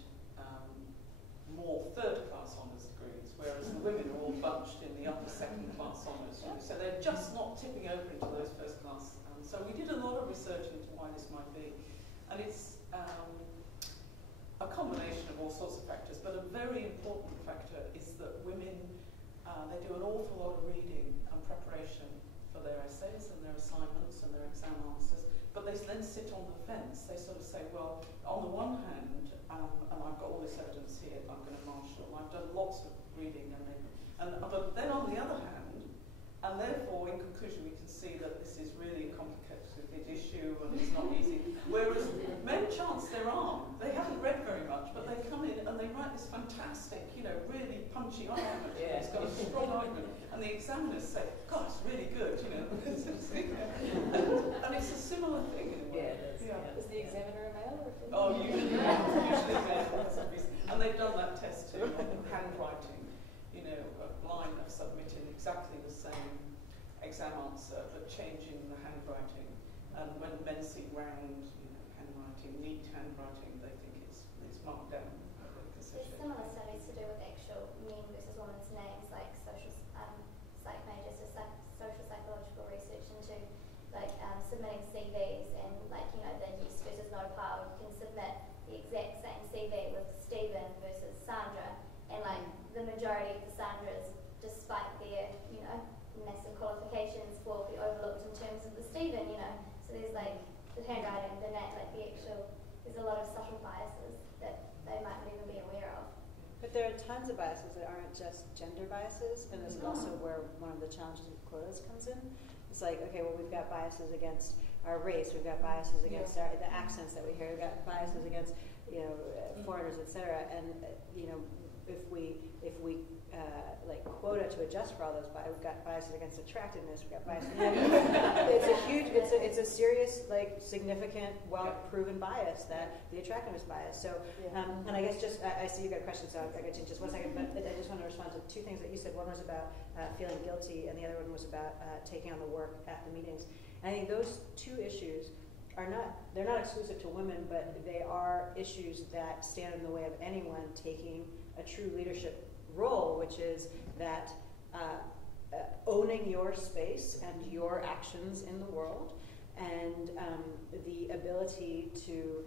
more third-class honours degrees, whereas the women are all bunched in the upper second-class honours. You know, so they're just not tipping over into those first-class. So we did a lot of research into why this might be, and it's a combination of all sorts of factors, but a very important factor is that women, they do an awful lot of reading and preparation for their essays and their assignments and their exam answers, but they then sit on the fence. They sort of say, well, on the one hand, and I've got all this evidence here I'm going to marshal, I've done lots of reading, but then on the other hand, and therefore in conclusion we can see that this is really a complicated issue and it's not easy. Whereas men chance their arm, they haven't read very much, but they come in and they write this fantastic, really punchy argument. Yeah. It's got a strong argument, and the examiners say, God, it's really good, and it's a similar thing in a way. Yeah, it is. Yeah. Is the examiner a male or a female? Oh, usually male. And they've done that test too on handwriting. A blind have submitted exactly the same exam answer, but changing the handwriting. And when men see round, handwriting, neat handwriting, they think it's marked down. There's similar studies to do with actual men versus women's names, like social psych majors, so social psychological research into submitting CVs and the yes versus no pile. You can submit the exact same CV with Stephen versus Sandra, and the majority of the Sandras, despite their massive qualifications, will be overlooked in terms of the Stephen. So there's the handwriting, the name, there's a lot of subtle biases that they might not even be aware of. But there are tons of biases that aren't just gender biases, and this is also where one of the challenges with quotas comes in. It's okay, well, we've got biases against our race, we've got biases against the accents that we hear, we've got biases against foreigners, etc. And if we quota to adjust for all those biases, we've got biases against attractiveness, we've got biases. It's a serious, significant, well-proven bias, that the attractiveness bias. So, and I guess I see you got a question, so I'll get to you in just 1 second, but I just want to respond to 2 things that you said. One was about feeling guilty, and the other one was about taking on the work at the meetings. And I think those 2 issues they're not exclusive to women, but they are issues that stand in the way of anyone taking a true leadership role, which is that owning your space and your actions in the world, and the ability to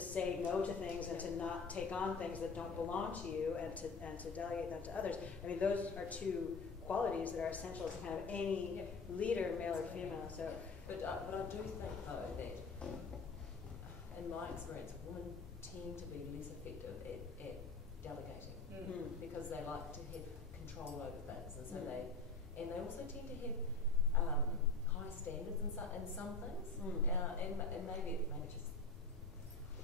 say no to things and to not take on things that don't belong to you, and to delegate them to others. I mean, those are 2 qualities that are essential to kind of any leader, male or female. So, but I do think though that, in my experience, women tend to be less effective at delegating because they like to have control over things, and so they also tend to have high standards in some things, and maybe it's just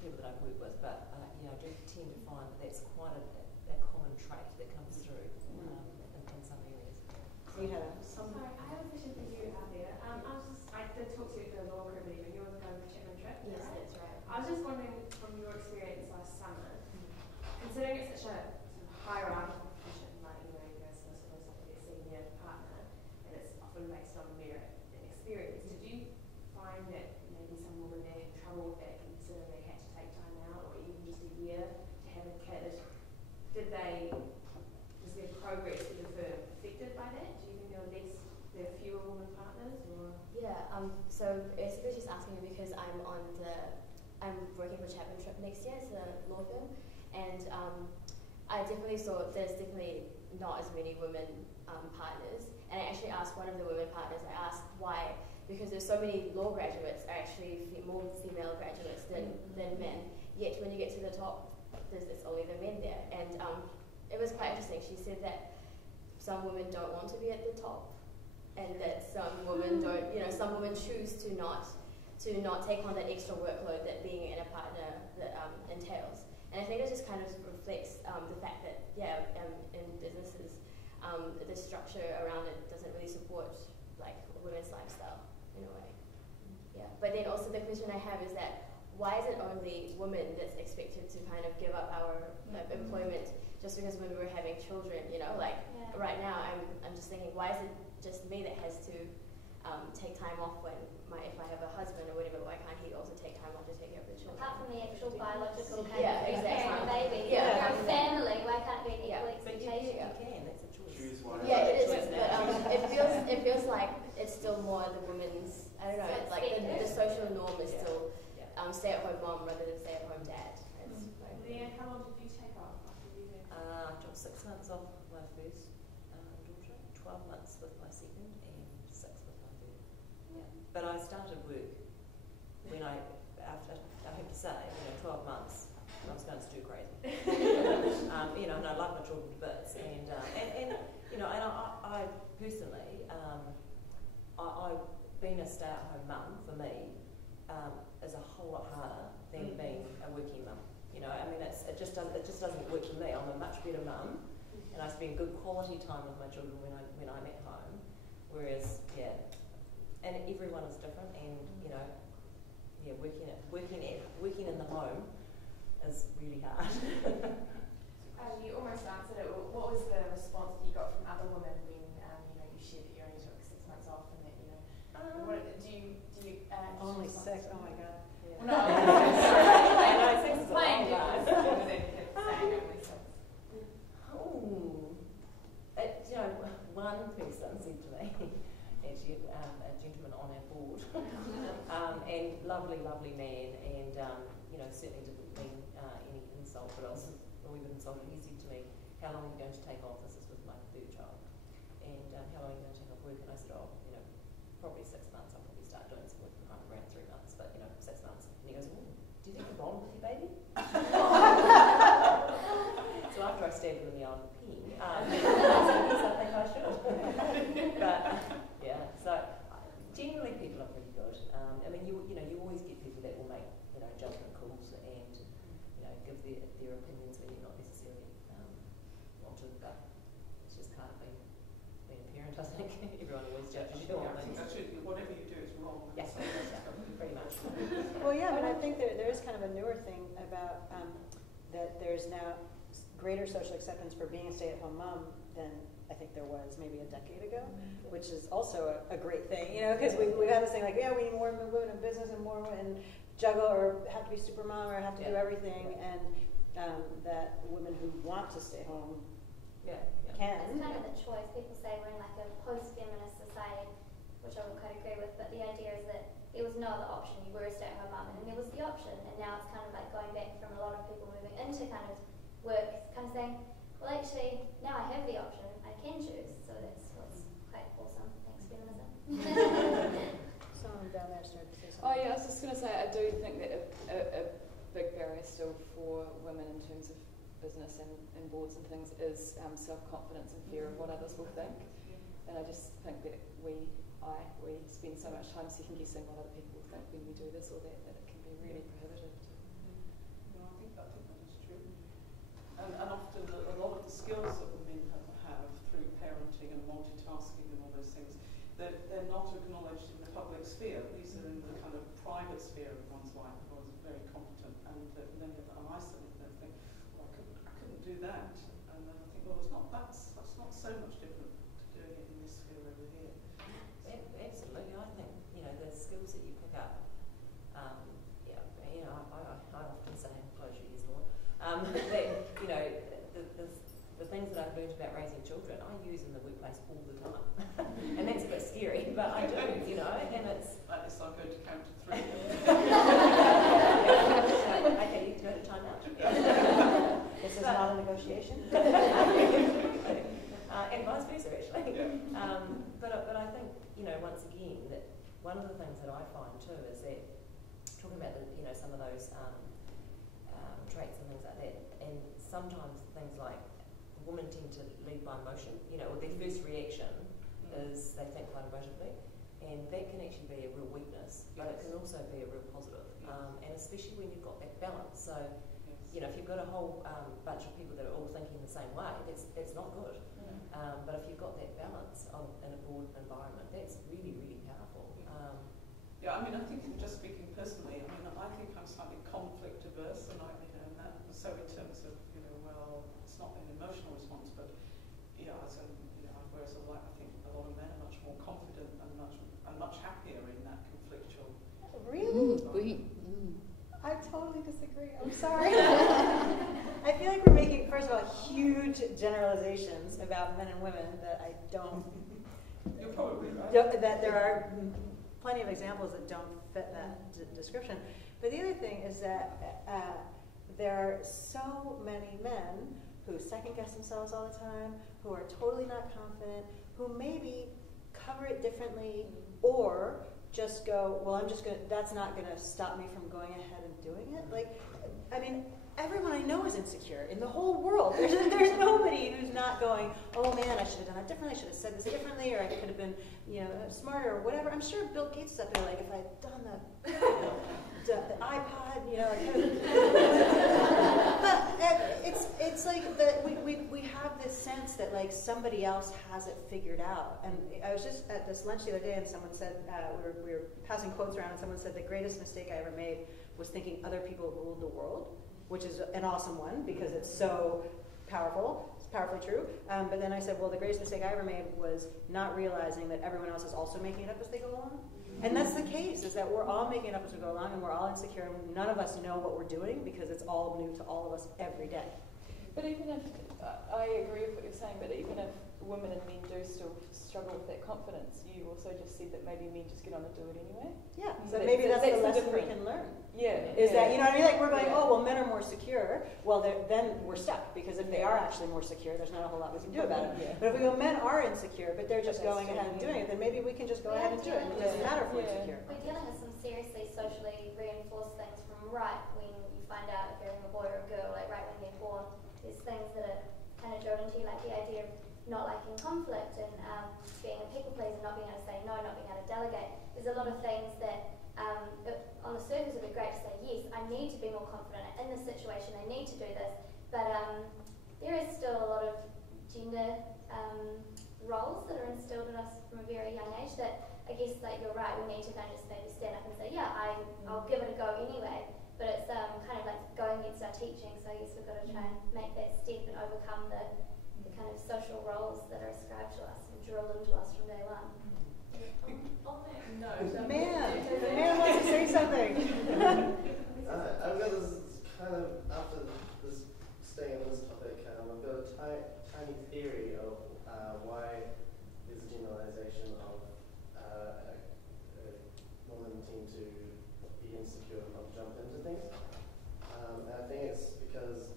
people that I've worked with, but I do tend to find that that's quite a common trait that comes through in some areas. So you have Sorry, I have a question for you, Althea. I did talk to you at the law group meeting. You were going to Entré. Yes, that's right. I was just wondering, from your experience last summer, considering it's such a hierarchical position, you go to a senior partner, and it's often based on merit and experience. Did you find that maybe some women there had trouble with that, considering they had to take time out, or even just a year to have a kid? Was their progress with the firm affected by that? Do you think there are fewer women partners, or? Yeah. So basically, she's asking me because I'm working for Chairperson next year. It's a law firm, and I definitely saw there's definitely not as many women partners. And I actually asked one of the women partners, I asked why, because there's so many law graduates are actually more female graduates than men, yet when you get to the top, it's only the men there. And it was quite interesting. She said that some women don't want to be at the top, and that some women don't, some women choose to not take on that extra workload that being in a partner that entails. And I think it just kind of reflects the fact that, in businesses, the structure around it doesn't really support like women's lifestyle in a way. Yeah. But then also the question I have is that why is it only women that's expected to kind of give up our employment just because when we're having children? Right now I'm just thinking, why is it just me that has to take time off if I have a husband or whatever? Why can't he also take time off to take care of the children? Apart from the actual biological kind exactly. carrying a baby, family, why can't it be equal expectation? But you can, that's a choice. Yeah, it is, but it feels like it's still more the women's, I don't know, it's like the social norm is still stay-at-home mom rather than stay-at-home dad. Leeann, how long did you take off after you did? I took 6 months off my first daughter, 12 months with my second, and 6 with my third. Yeah. But I started work when I have to say, 12 months, I was going to do crazy. And I love my children to bits, and I personally, I've been a stay-at-home mum for me is a whole lot harder than being a working mum. It just doesn't work for me. I'm a much better mum, and I spend good quality time with my children when I'm at home. Whereas, and everyone is different, and working in the home is really hard. You almost answered it. What was the response that you got from other women when you shared that you only took 6 months off, and that what do you only 6? Oh my god. Yeah. No, 6 is a long time. One person said to me, actually a gentleman on our board, and lovely man, and certainly didn't mean any insult, but I was a wee bit insulted. He said to me, how long are you going to take off? This is with my third child. And how long are you going to take off work? And I said, probably 6 months. I'll probably start doing some work from home around 3 months, but 6 months. And he goes, do you think you're wrong with your baby? So after I stabbed him in the eye with a pen, I said, yes, I think I should. But so generally people are pretty good. You always get people that will make judgment calls and give their opinions when you're not necessarily wanted, but it's just part of being a parent, I think. Everyone always judges you on things. Whatever you do is wrong. Yes, pretty much. Well, but I think there is kind of a newer thing about that there's now greater social acceptance for being a stay-at-home mom than I think there was maybe a decade ago, which is also a great thing, because we had this thing like, we need more women in business and more women juggle or have to be super mom or have to do everything, and that women who want to stay home can. It's kind of the choice. People say we're in like a post-feminist society, which I would kind of agree with, but the idea is that there was no other option. You were a stay-at-home mum, and then there was the option, and now it's kind of like going back from a lot of people moving into kind of work, kind of saying, well, actually, now I have the option, I can choose. So that's what's quite awesome. Thanks, feminism. Someone down there started to say something. Oh yeah, I was just going to say, I do think that a big barrier still for women in terms of business and boards and things is self-confidence and fear of what others will think. And I just think that we spend so much time second-guessing what other people will think when we do this or that it can be really prohibitive. I think that is true. And often a lot of the skills that women have through parenting and multitasking and all those things, they're not acknowledged in the public sphere. These are in the kind of private sphere of one's life. Everyone's very competent, and then I'm isolated and think, well, I couldn't do that. And then I think, well, that's not so much different to doing it in this sphere over here. Absolutely, I think the skills that you pick up. I often say, close your ears, Lord. The things that I've learned about raising children, I use in the workplace all the time, and that's a bit scary, but I do, and it's. At least I'll go to count to 3. Okay, you can go to time out. This is not a negotiation. once again, that one of the things that I find too is that talking about some of those traits and things like that, and sometimes things like women tend to lead by emotion, or their first reaction is they think quite emotively, and that can actually be a real weakness, but it can also be a real positive, and especially when you've got that balance. So, if you've got a whole bunch of people that are all thinking the same way, that's not good. But if you've got that balance in a broad environment, that's really, really powerful. I think just speaking personally, I think I'm slightly conflict averse, and and that so in terms of it's not an emotional response, but whereas I think a lot of men are much more confident and much happier in that conflictual. Really? I totally disagree. I'm sorry. I feel like we're making, first of all, huge generalizations about men and women that I don't. You're probably right. That there are plenty of examples that don't fit that description. But the other thing is that there are so many men who second guess themselves all the time, who are totally not confident, who maybe cover it differently, or just go, well, that's not going to stop me from going ahead and doing it. Everyone I know is insecure in the whole world. There's nobody who's not going, oh man, I should have done that differently, I should have said this differently, or I could have been, smarter, or whatever. I'm sure Bill Gates is up there like, if I had done the iPod, I could have. But it's like we have this sense that like somebody else has it figured out. And I was just at this lunch the other day, and someone said, we were passing quotes around, and someone said the greatest mistake I ever made was thinking other people ruled the world, which is an awesome one because it's so powerful. It's powerfully true. But then I said, well, the greatest mistake I ever made was not realizing that everyone else is also making it up as they go along. And that's the case, is that we're all making it up as we go along, and we're all insecure, and none of us know what we're doing because it's all new to all of us every day. But even if, I agree with what you're saying, but even if women and men do still struggle with that confidence, you also just said that maybe men just get on and do it anyway. Yeah, so maybe that's the lesson we can learn. Yeah. Is that, like we're going, oh, well, men are more secure. Well, then we're stuck, because if they are actually more secure, there's not a whole lot we can do about it. Yeah. But if we go, men are insecure, but they're just going ahead and doing it, then maybe we can just go ahead and do it. It doesn't matter if we're insecure. We're dealing with some seriously socially reinforced things from right when you find out if you're a boy or a girl, like right when they're born. There's things that are kind of drilled into you, like the idea of not liking conflict and being a people pleaser, not being able to say no, not being able to delegate. There's a lot of things that on the surface it would be great to say, yes, I need to be more confident in this situation, I need to do this, but there is still a lot of gender roles that are instilled in us from a very young age that I guess, like, you're right, we need to kind of just maybe stand up and say, yeah, I'll give it a go anyway, but it's kind of like going against our teaching, so I guess we've got to try and make that step and overcome the kind of social roles that are ascribed to us and drilled into us from day one. On that note, the man wants to say something. I've got this kind of, after this, staying on this topic, I've got a tiny theory of why there's a generalization of women tend to be insecure and not jump into things. And I think it's because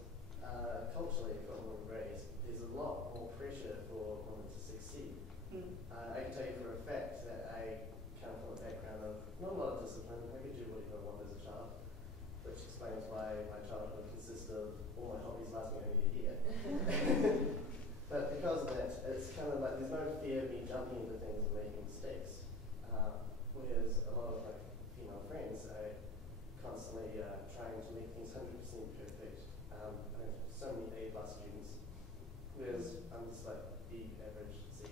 culturally, from what we're raised, there's a lot more pressure for women to succeed. I can tell you for a fact that I come from a background of not a lot of discipline. I could do whatever I want as a child, which explains why my childhood consists of all my hobbies lasting only a year. But because of that, it's kind of like there's no fear of me jumping into things and making mistakes. Whereas a lot of my female friends are constantly trying to make things 100% perfect. I have so many A+ students, whereas I'm just like B, average, C.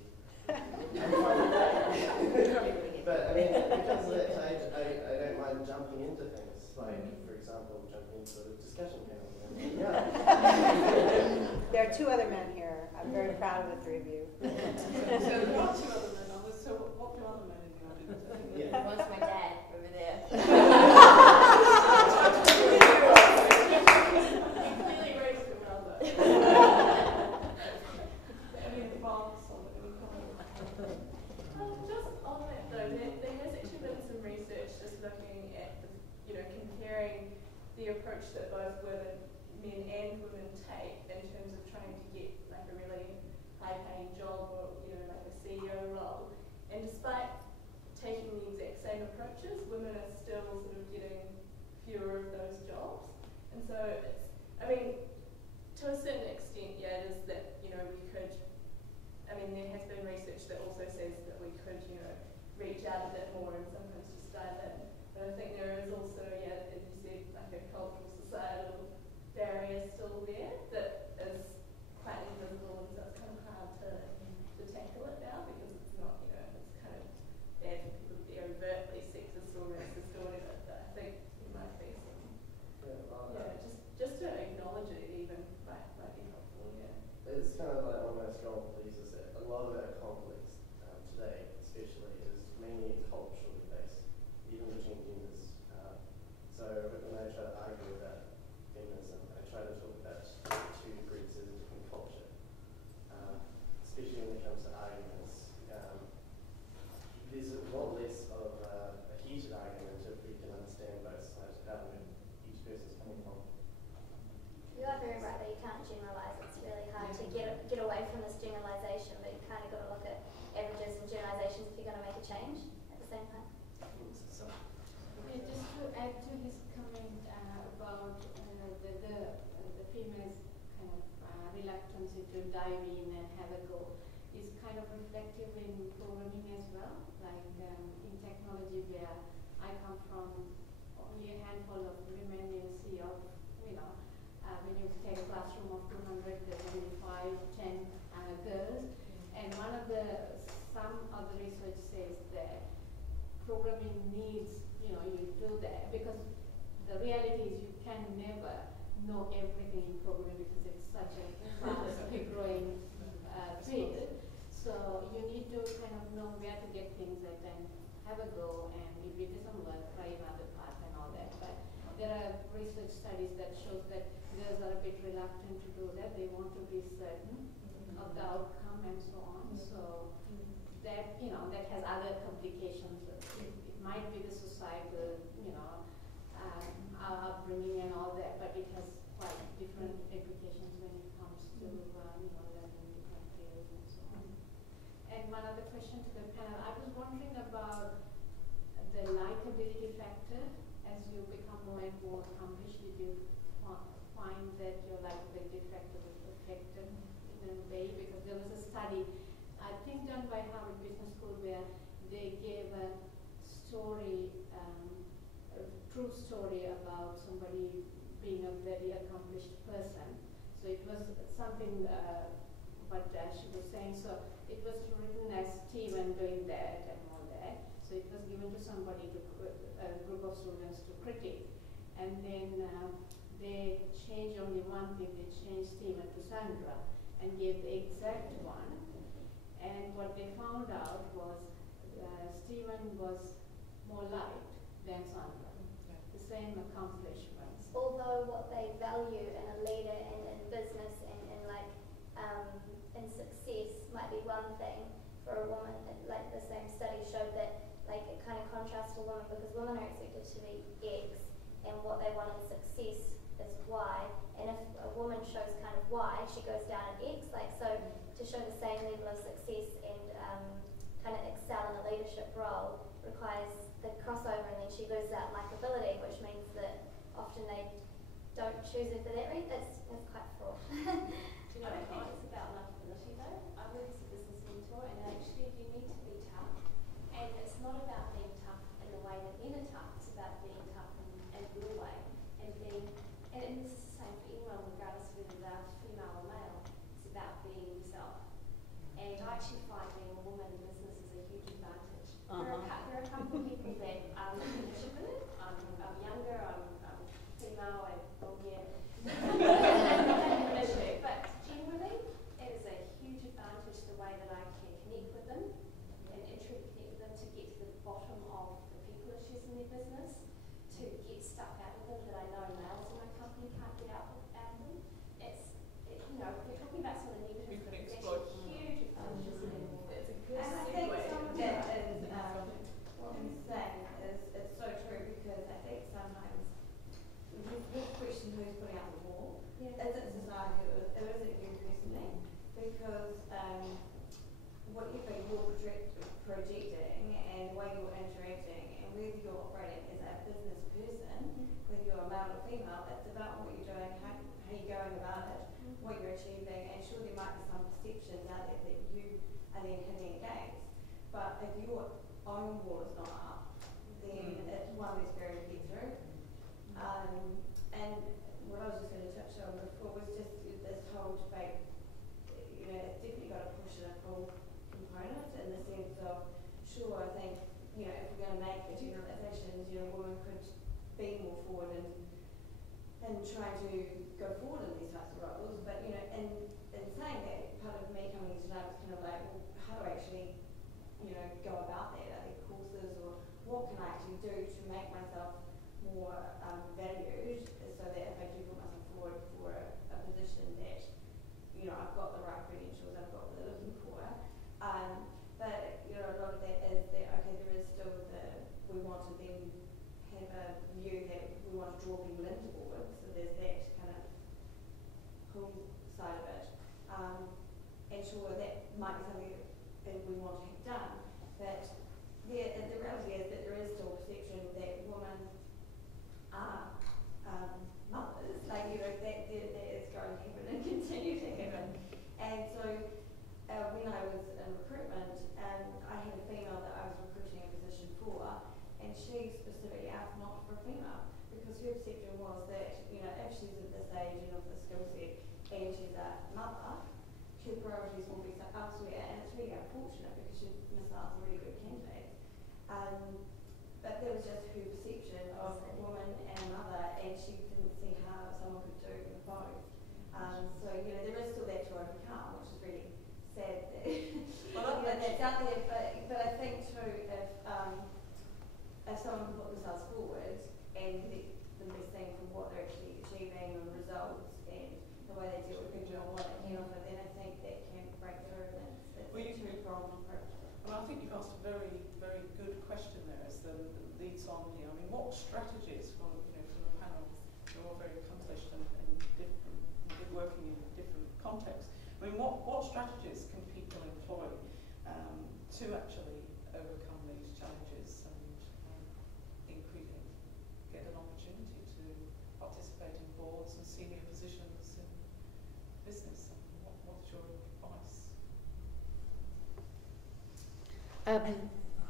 But I mean, because of that, I don't mind jumping into things. Like, for example, jumping into a discussion panel. There are two other men here. I'm very proud of the three of you. So there are two other men on this. So what do other men in the audience think? Yeah. One's my dad over there. Clearly raised him well though. Any advance on any comment? Just on that though, there has actually been some research just looking at comparing the approach that both men and women take in terms of trying to get like a really high-paying job or like a CEO role. And despite taking the exact same approaches, women are still sort of getting fewer of those jobs. And so it's, I mean, to a certain extent, yeah, it is that, you know, we could, I mean, there has been research that also says that we could, you know, reach out a bit more and sometimes just dive in. But I think there is also, yeah, as you said, like a cultural, societal barrier still there that is quite invisible, and so it's kind of hard to tackle it now because it's not, you know, it's kind of bad for people to be overtly sexist or racist or whatever. But I think there might be some, just to acknowledge it even might be helpful, yeah. It's kind of like one of my strong beliefs is that a lot of our conflicts today, especially, is mainly culturally based, even between genders. So when I try to argue about feminism, I try to talk about two groups as a different culture, especially when it comes to arguments. There's a lot less of a heated argument if we can understand both sides of how each person's coming from. You are very right that you can't generalise. It's really hard to get away from this generalisation, but you kind of got to look at averages and generalisations if you're going to make a change at the same time. Yeah, just to add to his comment about the females' kind of reluctance to dive in and have a go, is kind of reflective in programming as well. Like in technology, where I come from, only a handful of women you'll see of, you know, when you take a classroom of 200, there's only 5, 10 girls. And some of the research says that programming needs, you know, you do that because the reality is you can never know everything in programming because it's such a fast growing field. So you need to kind of know where to get things at and have a go, and if it doesn't work, try another path and all that. But there are research studies that shows that girls are a bit reluctant to do that. They want to be certain of the outcome and so on. So that, you know, that has other complications. It might be the societal, you know, our upbringing and all that, but it has quite different implications when it comes to, you know, learning different fields and so on. And one other question to the panel, I was wondering about the likability factor. As you become more and more accomplished, did you find that your likability factor was affected in a way? Because there was a study, I think done by Harvard Business School, where they gave a story, a true story about somebody being a very accomplished person. So it was something, what she was saying, so it was written as Stephen doing that and all that. So it was given to somebody, a group of students to critique. And then they changed only one thing, they changed Stephen to Sandra and gave the exact one. And what they found out was Stephen was more liked than Sandra, the same accomplishments. Although what they value in a leader and in business and like in success might be one thing, for a woman, like the same study showed that like it kind of contrasts for women because women are expected to be X and what they want in success is Y, and if a woman shows kind of Y, she goes down in X, like so to show the same level of success and kind of excel in a leadership role requires the crossover, and then she loses out likability, which means that often they don't choose her for that reason. It's quite fraught. Do you know, I think it's about likability though. I work as a business mentor, and actually you need to be tough. And it's not about being tough in the way that men are tough, it's about being tough in your way. And this is the same for anyone, regardless of whether they're female or male. It's about being yourself. And I actually find being a woman in business is a huge advantage. There are a couple of people that are leadership in it. I'm younger, I'm female, I'm long hair. But generally, it is a huge advantage the way that I can connect with them and Entré connect with them to get to the bottom of the people issues in their business, to get stuff out of them that I know males in my company can't get out of them. You know, we're talking about some of the negatives, but it's actually huge advantages. It's a good And I think some of that is what he's saying is it's so true, because I think sometimes this question, who's putting out the wall, is it society or is it you personally? Because whatever your projecting and the way you're interacting and whether you're operating as a business person, whether you're a male or female, it's about what you're doing, how you're going about it, what you're achieving, and sure there might be some perceptions out there that you are then hitting against. But if your own wall is not up, then it's one less barrier to get through. And what I was just going to touch on before was just this whole debate. You know, it's definitely got a push and a pull component in the sense of, sure, I think, you know, if we're going to make the generalisations, you know, women could be more forward and try to go forward in these types of roles. But, you know, in saying that, part of me coming tonight was kind of like, well, how do I actually, you know, go about that? Are there courses, or what can I actually do to make myself more valued, so that if I do put myself forward for a position that, you know, I've got the right credentials, I've got what they're looking for. But, you know, a lot of that is that, okay, there is still we want to then have a view that we want to draw people into board, so there's that kind of pull side of it. And sure, that might be something that we want to have done, but the reality is that there is still a perception that women are mothers, like, you know, that is going to happen and continue to happen. And so when I was in recruitment, I had a female that I was recruiting a position for, and she specifically asked not for a female, because her perception was that, you know, if she's at this age and of the skill set and she's a mother, her priorities will be elsewhere, and it's really unfortunate because she missed out on really good candidates. But that was just her perception of a woman and a mother, and she didn't see how someone could do both. So, you know, there is still that to overcome, which is really sad that, that's out there. But I think too, if someone can put themselves forward and the best thing from what they're actually achieving and the results and the way they deal with people and what they can offer, then I think that can break through, and it's a two-pronged approach. Well, I think you've asked a very, very good question there as the leads on here. I mean, what strategies from the panel, you're all very accomplished and different, working in different contexts. I mean, what strategies can people employ to actually overcome these challenges and get an opportunity to participate in boards and senior positions in business? And what's your advice?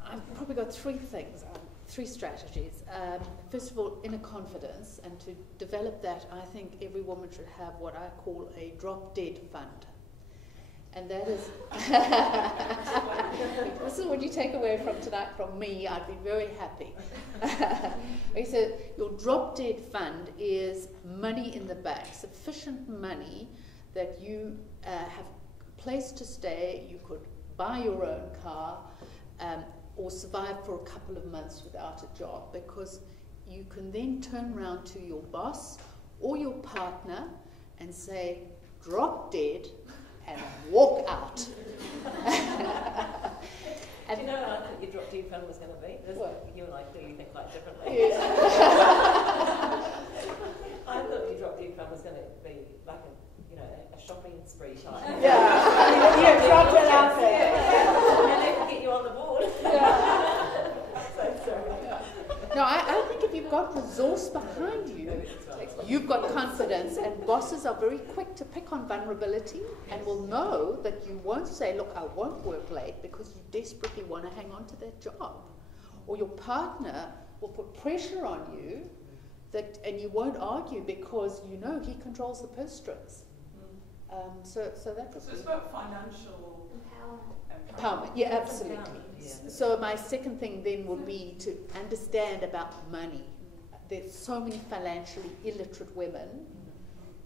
I've probably got three strategies. First of all, inner confidence, and to develop that, I think every woman should have what I call a drop-dead fund. And that is, this is what you take away from tonight from me, I'd be very happy. So your drop-dead fund is money in the bank, sufficient money that you have a place to stay, you could buy your own car, or survive for a couple of months without a job, because you can then turn around to your boss or your partner and say, drop dead, and walk out. And do you know what I thought your drop dead fund was going to be? You and I clearly think quite differently. Yes. I thought your drop dead fund was going to be like a shopping spree type. Yeah, drop it out there. And they can get you on the board. Yeah. So sorry. Yeah. No, I think if you've got resource behind you, you've got confidence, and bosses are very quick to pick on vulnerability and will know that you won't say, look, I won't work late, because you desperately want to hang on to that job. Or your partner will put pressure on you, and you won't argue because you know he controls the purse strings. So it's about financial empowerment. Yeah, absolutely. So my second thing then would be to understand about money. There's so many financially illiterate women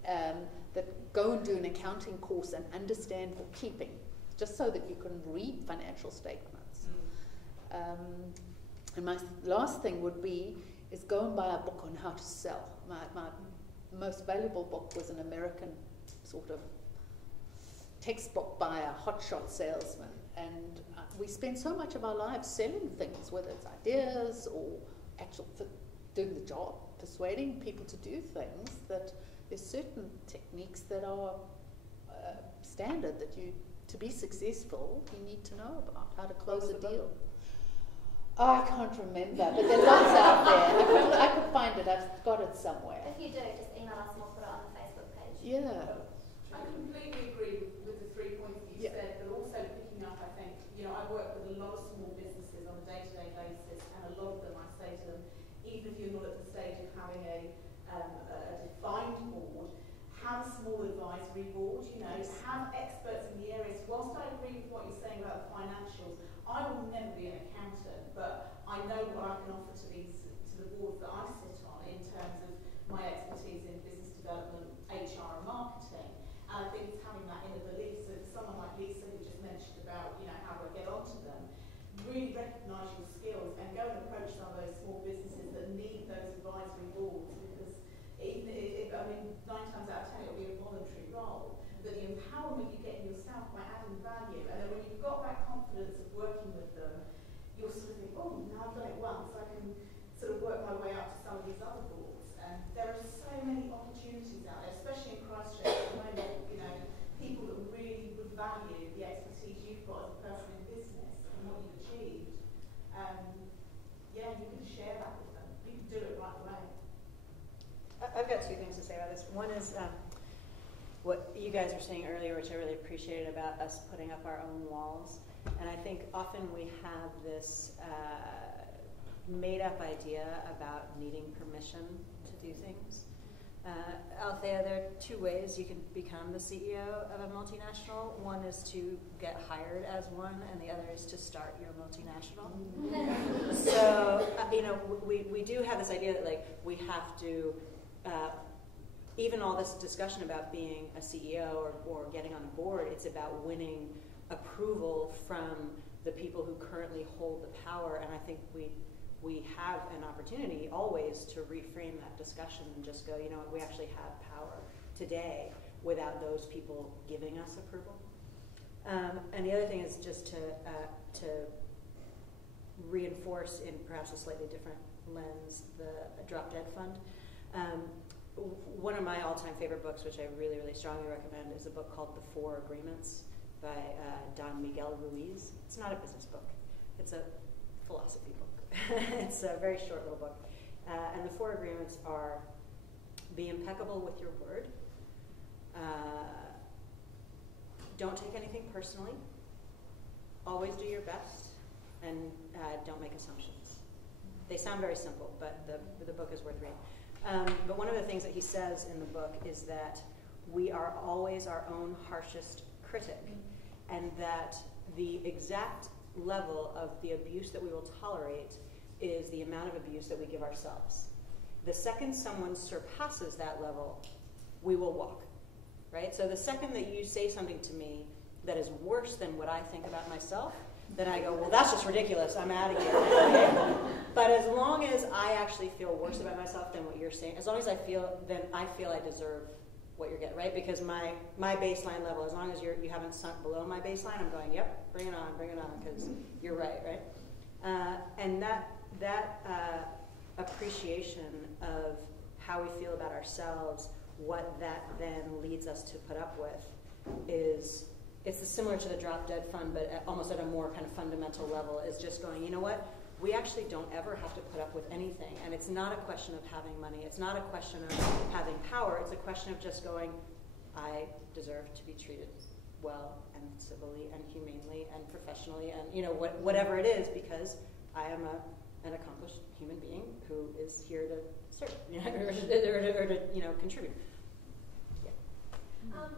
that go and do an accounting course and understand bookkeeping, just so that you can read financial statements. And my last thing would be is go and buy a book on how to sell. My most valuable book was an American sort of textbook by a hotshot salesman, and we spend so much of our lives selling things, whether it's ideas or actual doing the job, persuading people to do things, that there's certain techniques that are standard that you to be successful, you need to know about how to close a deal. Oh, I can't remember, but there's lots out there. I could find it. I've got it somewhere. If you do, just email us and we'll put it on the Facebook page. Yeah. I completely agree with the 3 points that you said, but also picking up, I think, I work with a lot of small businesses on a day-to-day basis, and a lot of them, I say to them, even if you're not at the stage of having a defined board, have a small advisory board, have experts in the areas. Whilst I agree with what you're saying about the financials, I will never be an accountant, but I know what I can offer to the boards that I sit on in terms of my expertise in business development, HR and marketing. And I think it's having that inner belief. So someone like Lisa, who just mentioned about, how do I get onto them, really recognise your skills and go and approach some of those small businesses that need those advisory boards, because even if 9 times out of 10 it'll be a voluntary role, but the empowerment you get in yourself by adding value, and then when you've got that confidence of working with them, you'll sort of think, oh, now I've done it once, I can sort of work my way up to some of these other boards. And there are so many opportunities out there, especially in Christchurch at the moment, people that really would value the expertise you've got as a person in business and what you've achieved. You can share that with them. You can do it right away. I've got 2 things to say about this. One is what you guys were saying earlier, which I really appreciated about us putting up our own walls. And I think often we have this made-up idea about needing permission to do things. Althea, there are 2 ways you can become the CEO of a multinational. One is to get hired as one, and the other is to start your multinational. So, we do have this idea that we have to, even all this discussion about being a CEO or getting on a board, it's about winning approval from the people who currently hold the power, and I think we have an opportunity always to reframe that discussion and just go, we actually have power today without those people giving us approval. And the other thing is just to reinforce in perhaps a slightly different lens the Drop Dead Fund. One of my all-time favorite books, which I really, really strongly recommend, is a book called The 4 Agreements by Don Miguel Ruiz. It's not a business book. It's a philosophy book. It's a very short little book. And the 4 agreements are: be impeccable with your word, don't take anything personally, always do your best, and don't make assumptions. They sound very simple, but the book is worth reading. But one of the things that he says in the book is that we are always our own harshest critic, and that the exact level of the abuse that we will tolerate is the amount of abuse that we give ourselves. The second someone surpasses that level, we will walk, right? So the second that you say something to me that is worse than what I think about myself, then I go, well, that's just ridiculous, I'm out of here. Right? But as long as I actually feel worse about myself than what you're saying, as long as I feel I deserve what you're getting, right? Because my baseline level, as long as you haven't sunk below my baseline, I'm going, yep, bring it on, because you're right? And that appreciation of how we feel about ourselves, what that then leads us to put up with it's similar to the Drop Dead Fund, but almost at a more kind of fundamental level, is just going, you know what? We actually don't ever have to put up with anything. And it's not a question of having money. It's not a question of having power. It's a question of just going, I deserve to be treated well and civilly and humanely and professionally and, whatever it is, because I am an accomplished human being who is here to serve, or to contribute. Yeah. I'm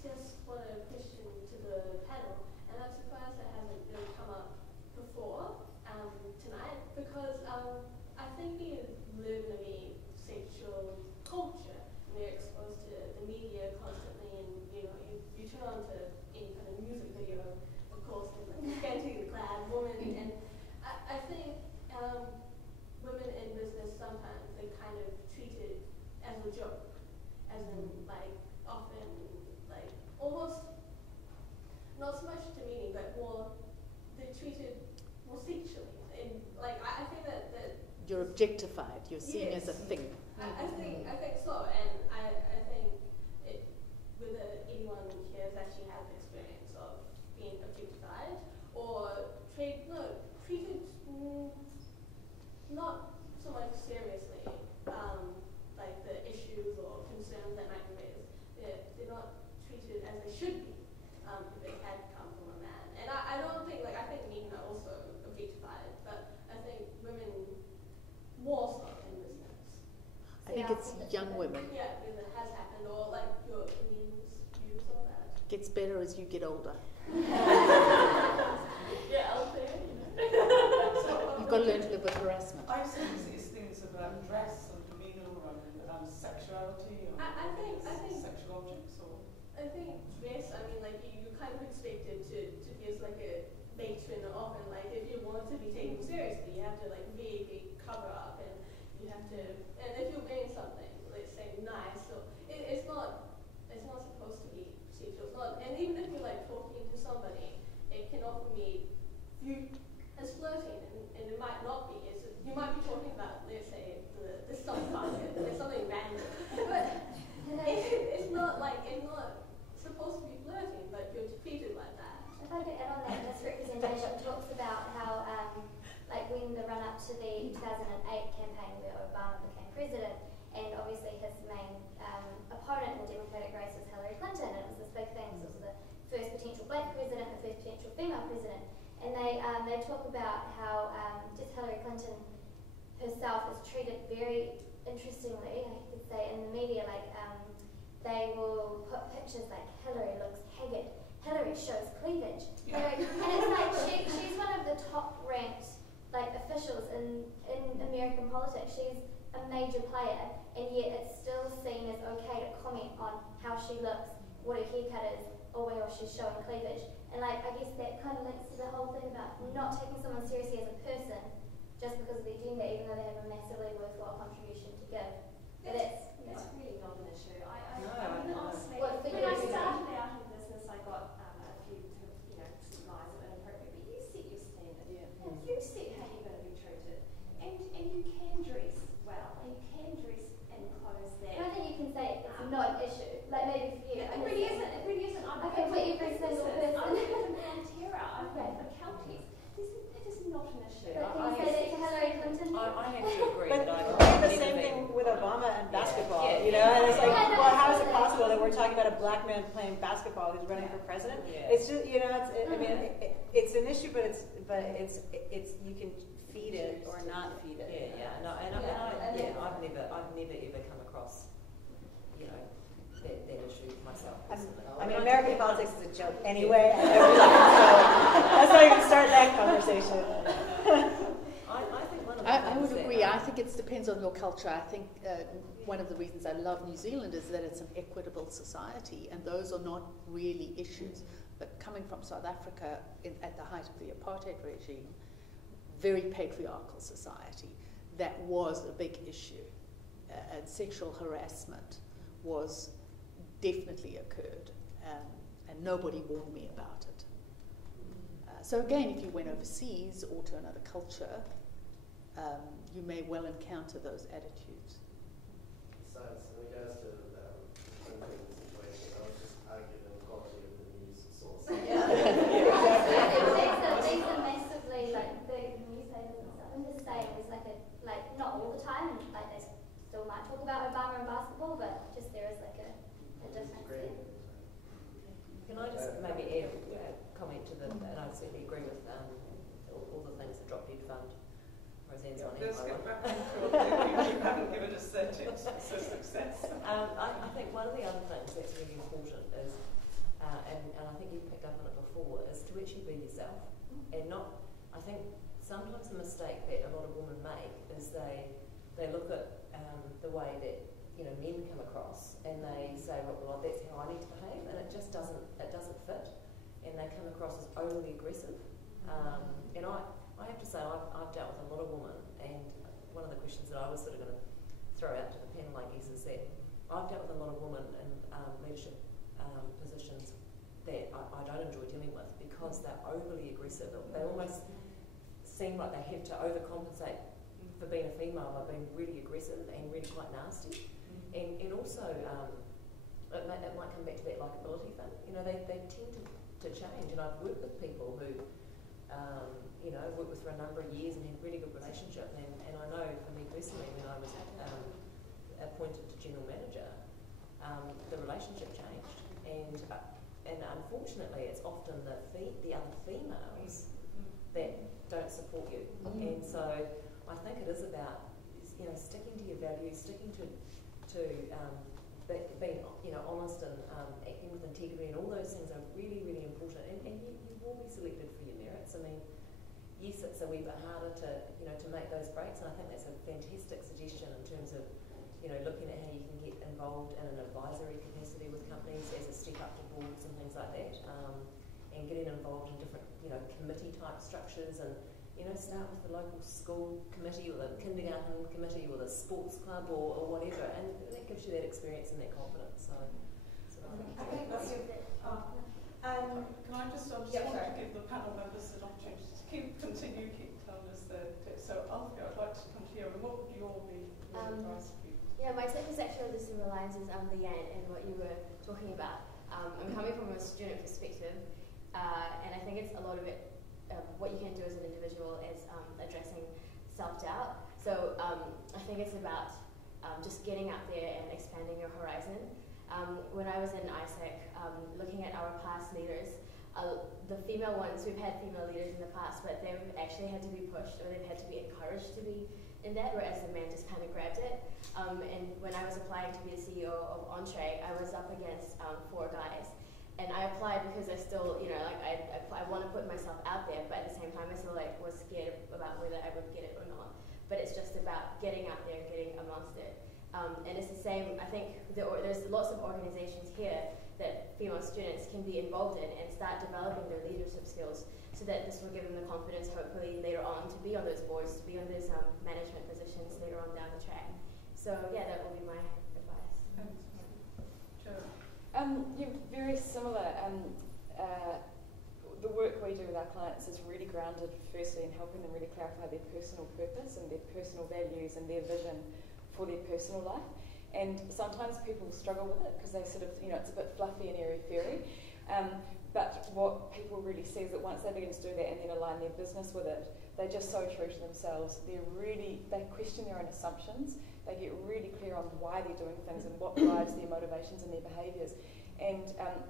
just want to question to the panel, and I'm surprised it hasn't really come up before tonight, because I think we live in a very sexual culture, and we're exposed to the media constantly, and you turn on to any kind of music video, of course, there's like a scantily clad woman, and I think women in business sometimes they kind of treat it as a joke, as in often almost not so much demeaning, but more they're treated more sexually, and I think that you're objectified. You're seen as a thing. I think so, and I think whether anyone here has actually had the experience I think it's young women. Yeah, because it has happened, or like your views on that. Gets better as you get older. Yeah, Althea, You've got to learn to live with harassment. I've seen these things about dress and demeanour and sexuality or sexual objects or. I think dress, I mean, like you kind of expected to be as like a matron often, like if you want to be taken seriously, you have to like really cover up and you have to, and if you're wearing something, let's say nice, so it's not supposed to be sexual, it's not, and even if you're like talking to somebody, it can often be viewed as flirting, and it might not be. You might be talking about, let's say, the stock market, or something random, but it's not supposed to be flirting, but you're treated like that. If I could add on that, this representation talks about how, like when the run-up to the 2008 campaign where Obama became president, and obviously his main opponent in the Democratic race was Hillary Clinton, and it was this big thing because it was the first potential black president, the first potential female president, and they talk about how just Hillary Clinton herself is treated very interestingly, I could say, in the media, like they will put pictures like Hillary looks haggard, Hillary shows cleavage, Hillary, and it's like she's one of the top ranked like officials in American politics. She's a major player, and yet it's still seen as okay to comment on how she looks, what her haircut is, or whether she's showing cleavage. And like I guess that kind of links to the whole thing about not taking someone seriously as a person just because of their gender, even though they have a massively worthwhile contribution to give. But That's really not an issue. I No. honestly, What, for when I you? started out in business, I got a few, guys that were inappropriate, but you set your standard. Yeah. You set how you're going to be treated, and you can dress well, and you can dress in clothes that. I don't think you can say it's not an issue. Like maybe for you. It really isn't. It really isn't. I can put every single person. I've lived in Canterbury. I've lived in counties. It is not an issue. But can you say that to Hillary Clinton? I have to agree But that we have the same thing with Obama and basketball, you know, and it's like, well, how is it possible that we're talking about a black man playing basketball who's running for president? Yeah. It's just, I mean, it's an issue, but it's you can feed it or not feed it. I've never ever come across, that issue myself personally. I mean, American politics is a joke anyway, at every level, so let's not even start that conversation. I think one of the I things would that- agree. I think it depends on your culture. I think one of the reasons I love New Zealand is that it's an equitable society, and those are not really issues. But coming from South Africa at the height of the apartheid regime, very patriarchal society, that was a big issue. And sexual harassment definitely occurred, and nobody warned me about it. So again, if you went overseas or to another culture, you may well encounter those attitudes. So in regards to the situation, I was just arguing the quality of the news source. These are massively like big newspapers and stuff. I'm just saying, there's like not all the time, and like they still might talk about Obama and basketball, but just there is like a difference there. Can I just maybe add a comment to and I certainly agree with all the things that Drop Dead Fund, Rosanne's on Let's it. get back on you haven't given us that success. I think one of the other things that's really important is, and I think you've picked up on it before, is to actually be yourself. And not, I think sometimes the mistake that a lot of women make is they look at the way that men come across, and they say, well, that's how I need to behave, and it just doesn't fit, and they come across as overly aggressive. And I have to say, I've dealt with a lot of women, and one of the questions that I was sort of going to throw out to the panel, I guess, is that I've dealt with a lot of women in leadership positions that I don't enjoy dealing with because they're overly aggressive. They almost seem like they have to overcompensate for being a female by being really aggressive and really quite nasty. And also, it might come back to that likability thing. They tend to change. And I've worked with people who, worked with for a number of years and had a really good relationship. And I know for me personally, when I was appointed to general manager, the relationship changed. And unfortunately, it's often the other females that don't support you. And so I think it is about, sticking to your values, sticking to being honest and acting with integrity, and all those things are really, really important. And you will be selected for your merits. I mean, yes, it's a wee bit harder to make those breaks, and I think that's a fantastic suggestion in terms of looking at how you can get involved in an advisory capacity with companies as a step up to boards and things like that, and getting involved in different committee type structures, and start with the local school committee or the kindergarten committee or the sports club or whatever, and that gives you that experience and that confidence. So I think that's it. Can I just want to give the panel members an opportunity to keep telling us their tips. So Althea, I'd like to come to you. And what would your advice be? Yeah, my tip is actually the similar lines as Leeann and what you were talking about. I'm coming from a student perspective, and I think it's a lot of it. What you can do as an individual is addressing self-doubt. So I think it's about just getting out there and expanding your horizon. When I was in AIESEC, looking at our past leaders, the female ones, we've had female leaders in the past, but they've actually had to be pushed or they've had to be encouraged to be in that, whereas the men just kind of grabbed it. And when I was applying to be the CEO of Entré, I was up against 4 guys. And I applied because I still, I want to put myself out there, but at the same time I still was scared about whether I would get it or not. But it's just about getting out there and getting amongst it. And it's the same, I think there's lots of organizations here that female students can be involved in and start developing their leadership skills, so that this will give them the confidence hopefully later on to be on those boards, to be on those management positions later on down the track. So yeah, that will be my advice. Thanks. Sure. Very similar. The work we do with our clients is really grounded firstly in helping them really clarify their personal purpose and their personal values and their vision for their personal life. And sometimes people struggle with it because they sort of, it's a bit fluffy and airy-fairy. But what people really see is that once they begin to do that and then align their business with it, they're just so true to themselves. They question their own assumptions. They get really clear on why they're doing things and what drives their motivations and their behaviours. And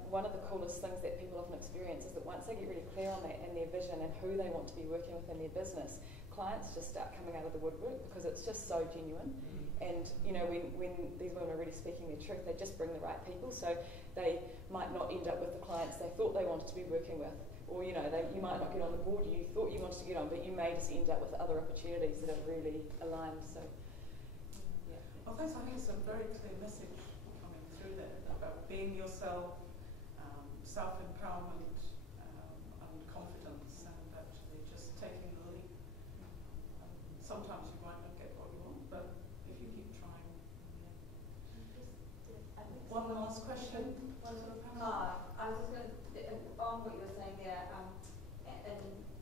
one of the coolest things that people often experience is that once they get really clear on that and their vision and who they want to be working with in their business, clients just start coming out of the woodwork because it's just so genuine. And when these women are really speaking their truth, they just bring the right people. So they might not end up with the clients they thought they wanted to be working with, or you might not get on the board you thought you wanted to get on, but you may just end up with other opportunities that are really aligned. So yeah. Well, thanks. I think it's a very clear message coming through there about being yourself, self-empowerment, and confidence, and actually just taking the leap. Sometimes you might not get what you want, but if you keep trying. One last question. I was just going to, on what you were saying there,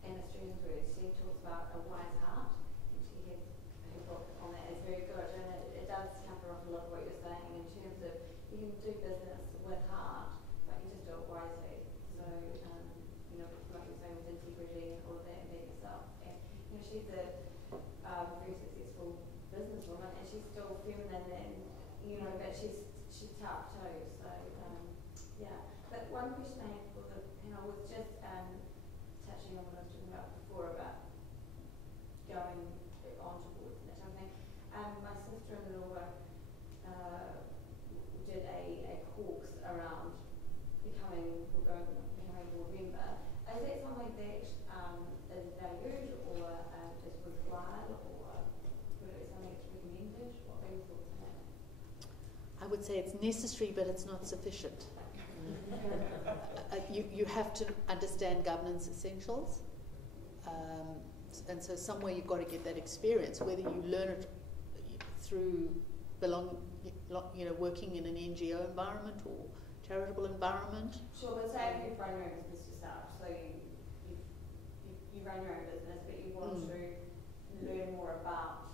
in Australian words, she talks about a wise heart, and she has her book on that. It's very good, and it does cover off a lot of what you're saying in terms of you can do business with heart, but you just do it wisely. So, like you're saying with integrity and all of that, and being yourself. And she's a very successful businesswoman, and she's still feminine, and but she's tough too. So, yeah. But one question I had for the panel was just touching on what I was talking about before about going on to boards and that type of thing. My sister-in-law did a course around becoming a board member. Is that something that is valued or is required, or would it be something that's recommended? What are your thoughts on that? I would say it's necessary, but it's not sufficient. You have to understand governance essentials, and so somewhere you've got to get that experience, whether you learn it through working in an NGO environment or charitable environment. Sure, but say if you run your own business yourself, so you run your own business, but you want to learn more about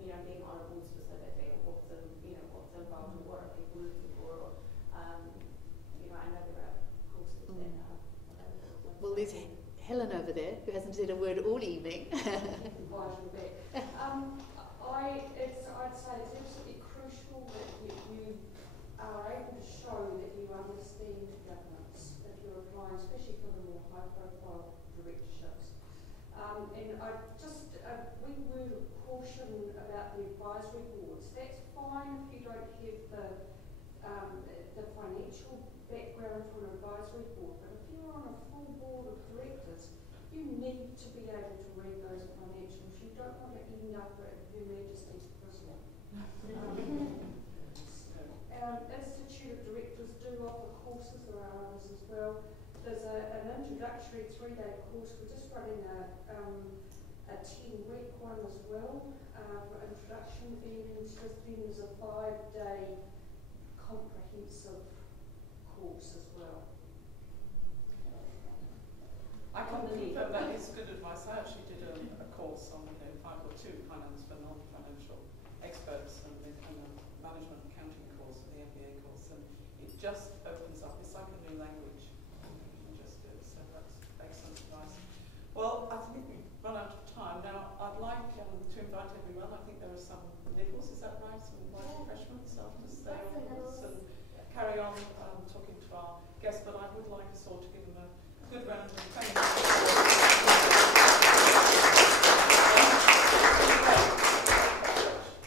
being on a board specifically, or what's involved, or what are people looking for, or I know there are courses that well, there's Helen over there who hasn't said a word all evening. I'd say it's absolutely crucial that you are able to show that you understand governance if you're applying, especially for the more high-profile directorships. And I just, we were caution about the advisory boards. That's fine if you don't have the financial background from an advisory board, but if you're on a full board of directors, you need to be able to read those financials. You don't want to end up at Her Majesty's prison. Institute of Directors do offer courses, there are others as well. There's an introductory 3-day course. We're just running a 10-week one as well for introduction, and then there's a 5-day comprehensive course as well. I can confirm that is good advice. I actually did a course on 5.2 finance for non-financial experts and a management accounting course, the MBA course, and it just opens up. It's like a new language. You just do it. So that's excellent advice. Well, I think we've run out of time now. I'd like to invite everyone. I think there are some niggles. Is that right? Some refreshments after stay on and carry on talking to our guests. But I would like us all to give them a good round of thanks.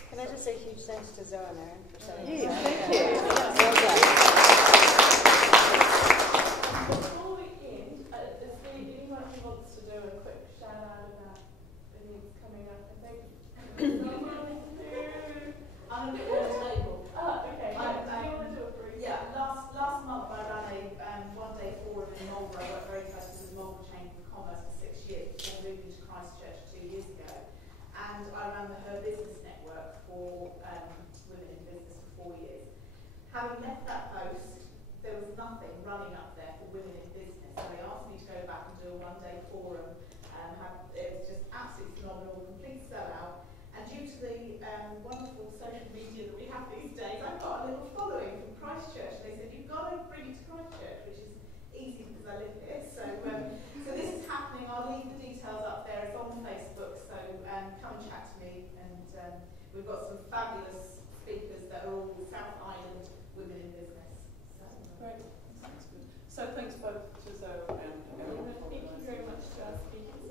Can I just say huge thanks to Zoe and Erin for setting Yes, this up? thank you. Well done. Before we end, is there anyone who wants to do a quick shout out about events coming up? I think someone who... I'm a bit on the table. Oh, okay. Do you want to do a brief? Yeah, last month I ran a one-day forum in Marlborough. I worked very closely with the Marlborough Chamber of Commerce for 6 years before moving to Christchurch 2 years ago. And I ran the Her Business Network for women in business for 4 years. Having left that post, there was nothing running up there for women in business. So they asked me to go back and do a one-day forum. It was just absolutely phenomenal, complete sellout. And due to the wonderful social media that we have these days, I've got a little following from Christchurch. They said, you've got to bring it to Christchurch, which is easy because I live here. So this is happening. I'll leave the details up there. It's on Facebook, so come and chat to me. And we've got some fabulous speakers that are all South Island women in business. So, great. Sounds good. So thanks both to Zoe and Erin. Thank you very much to our speakers.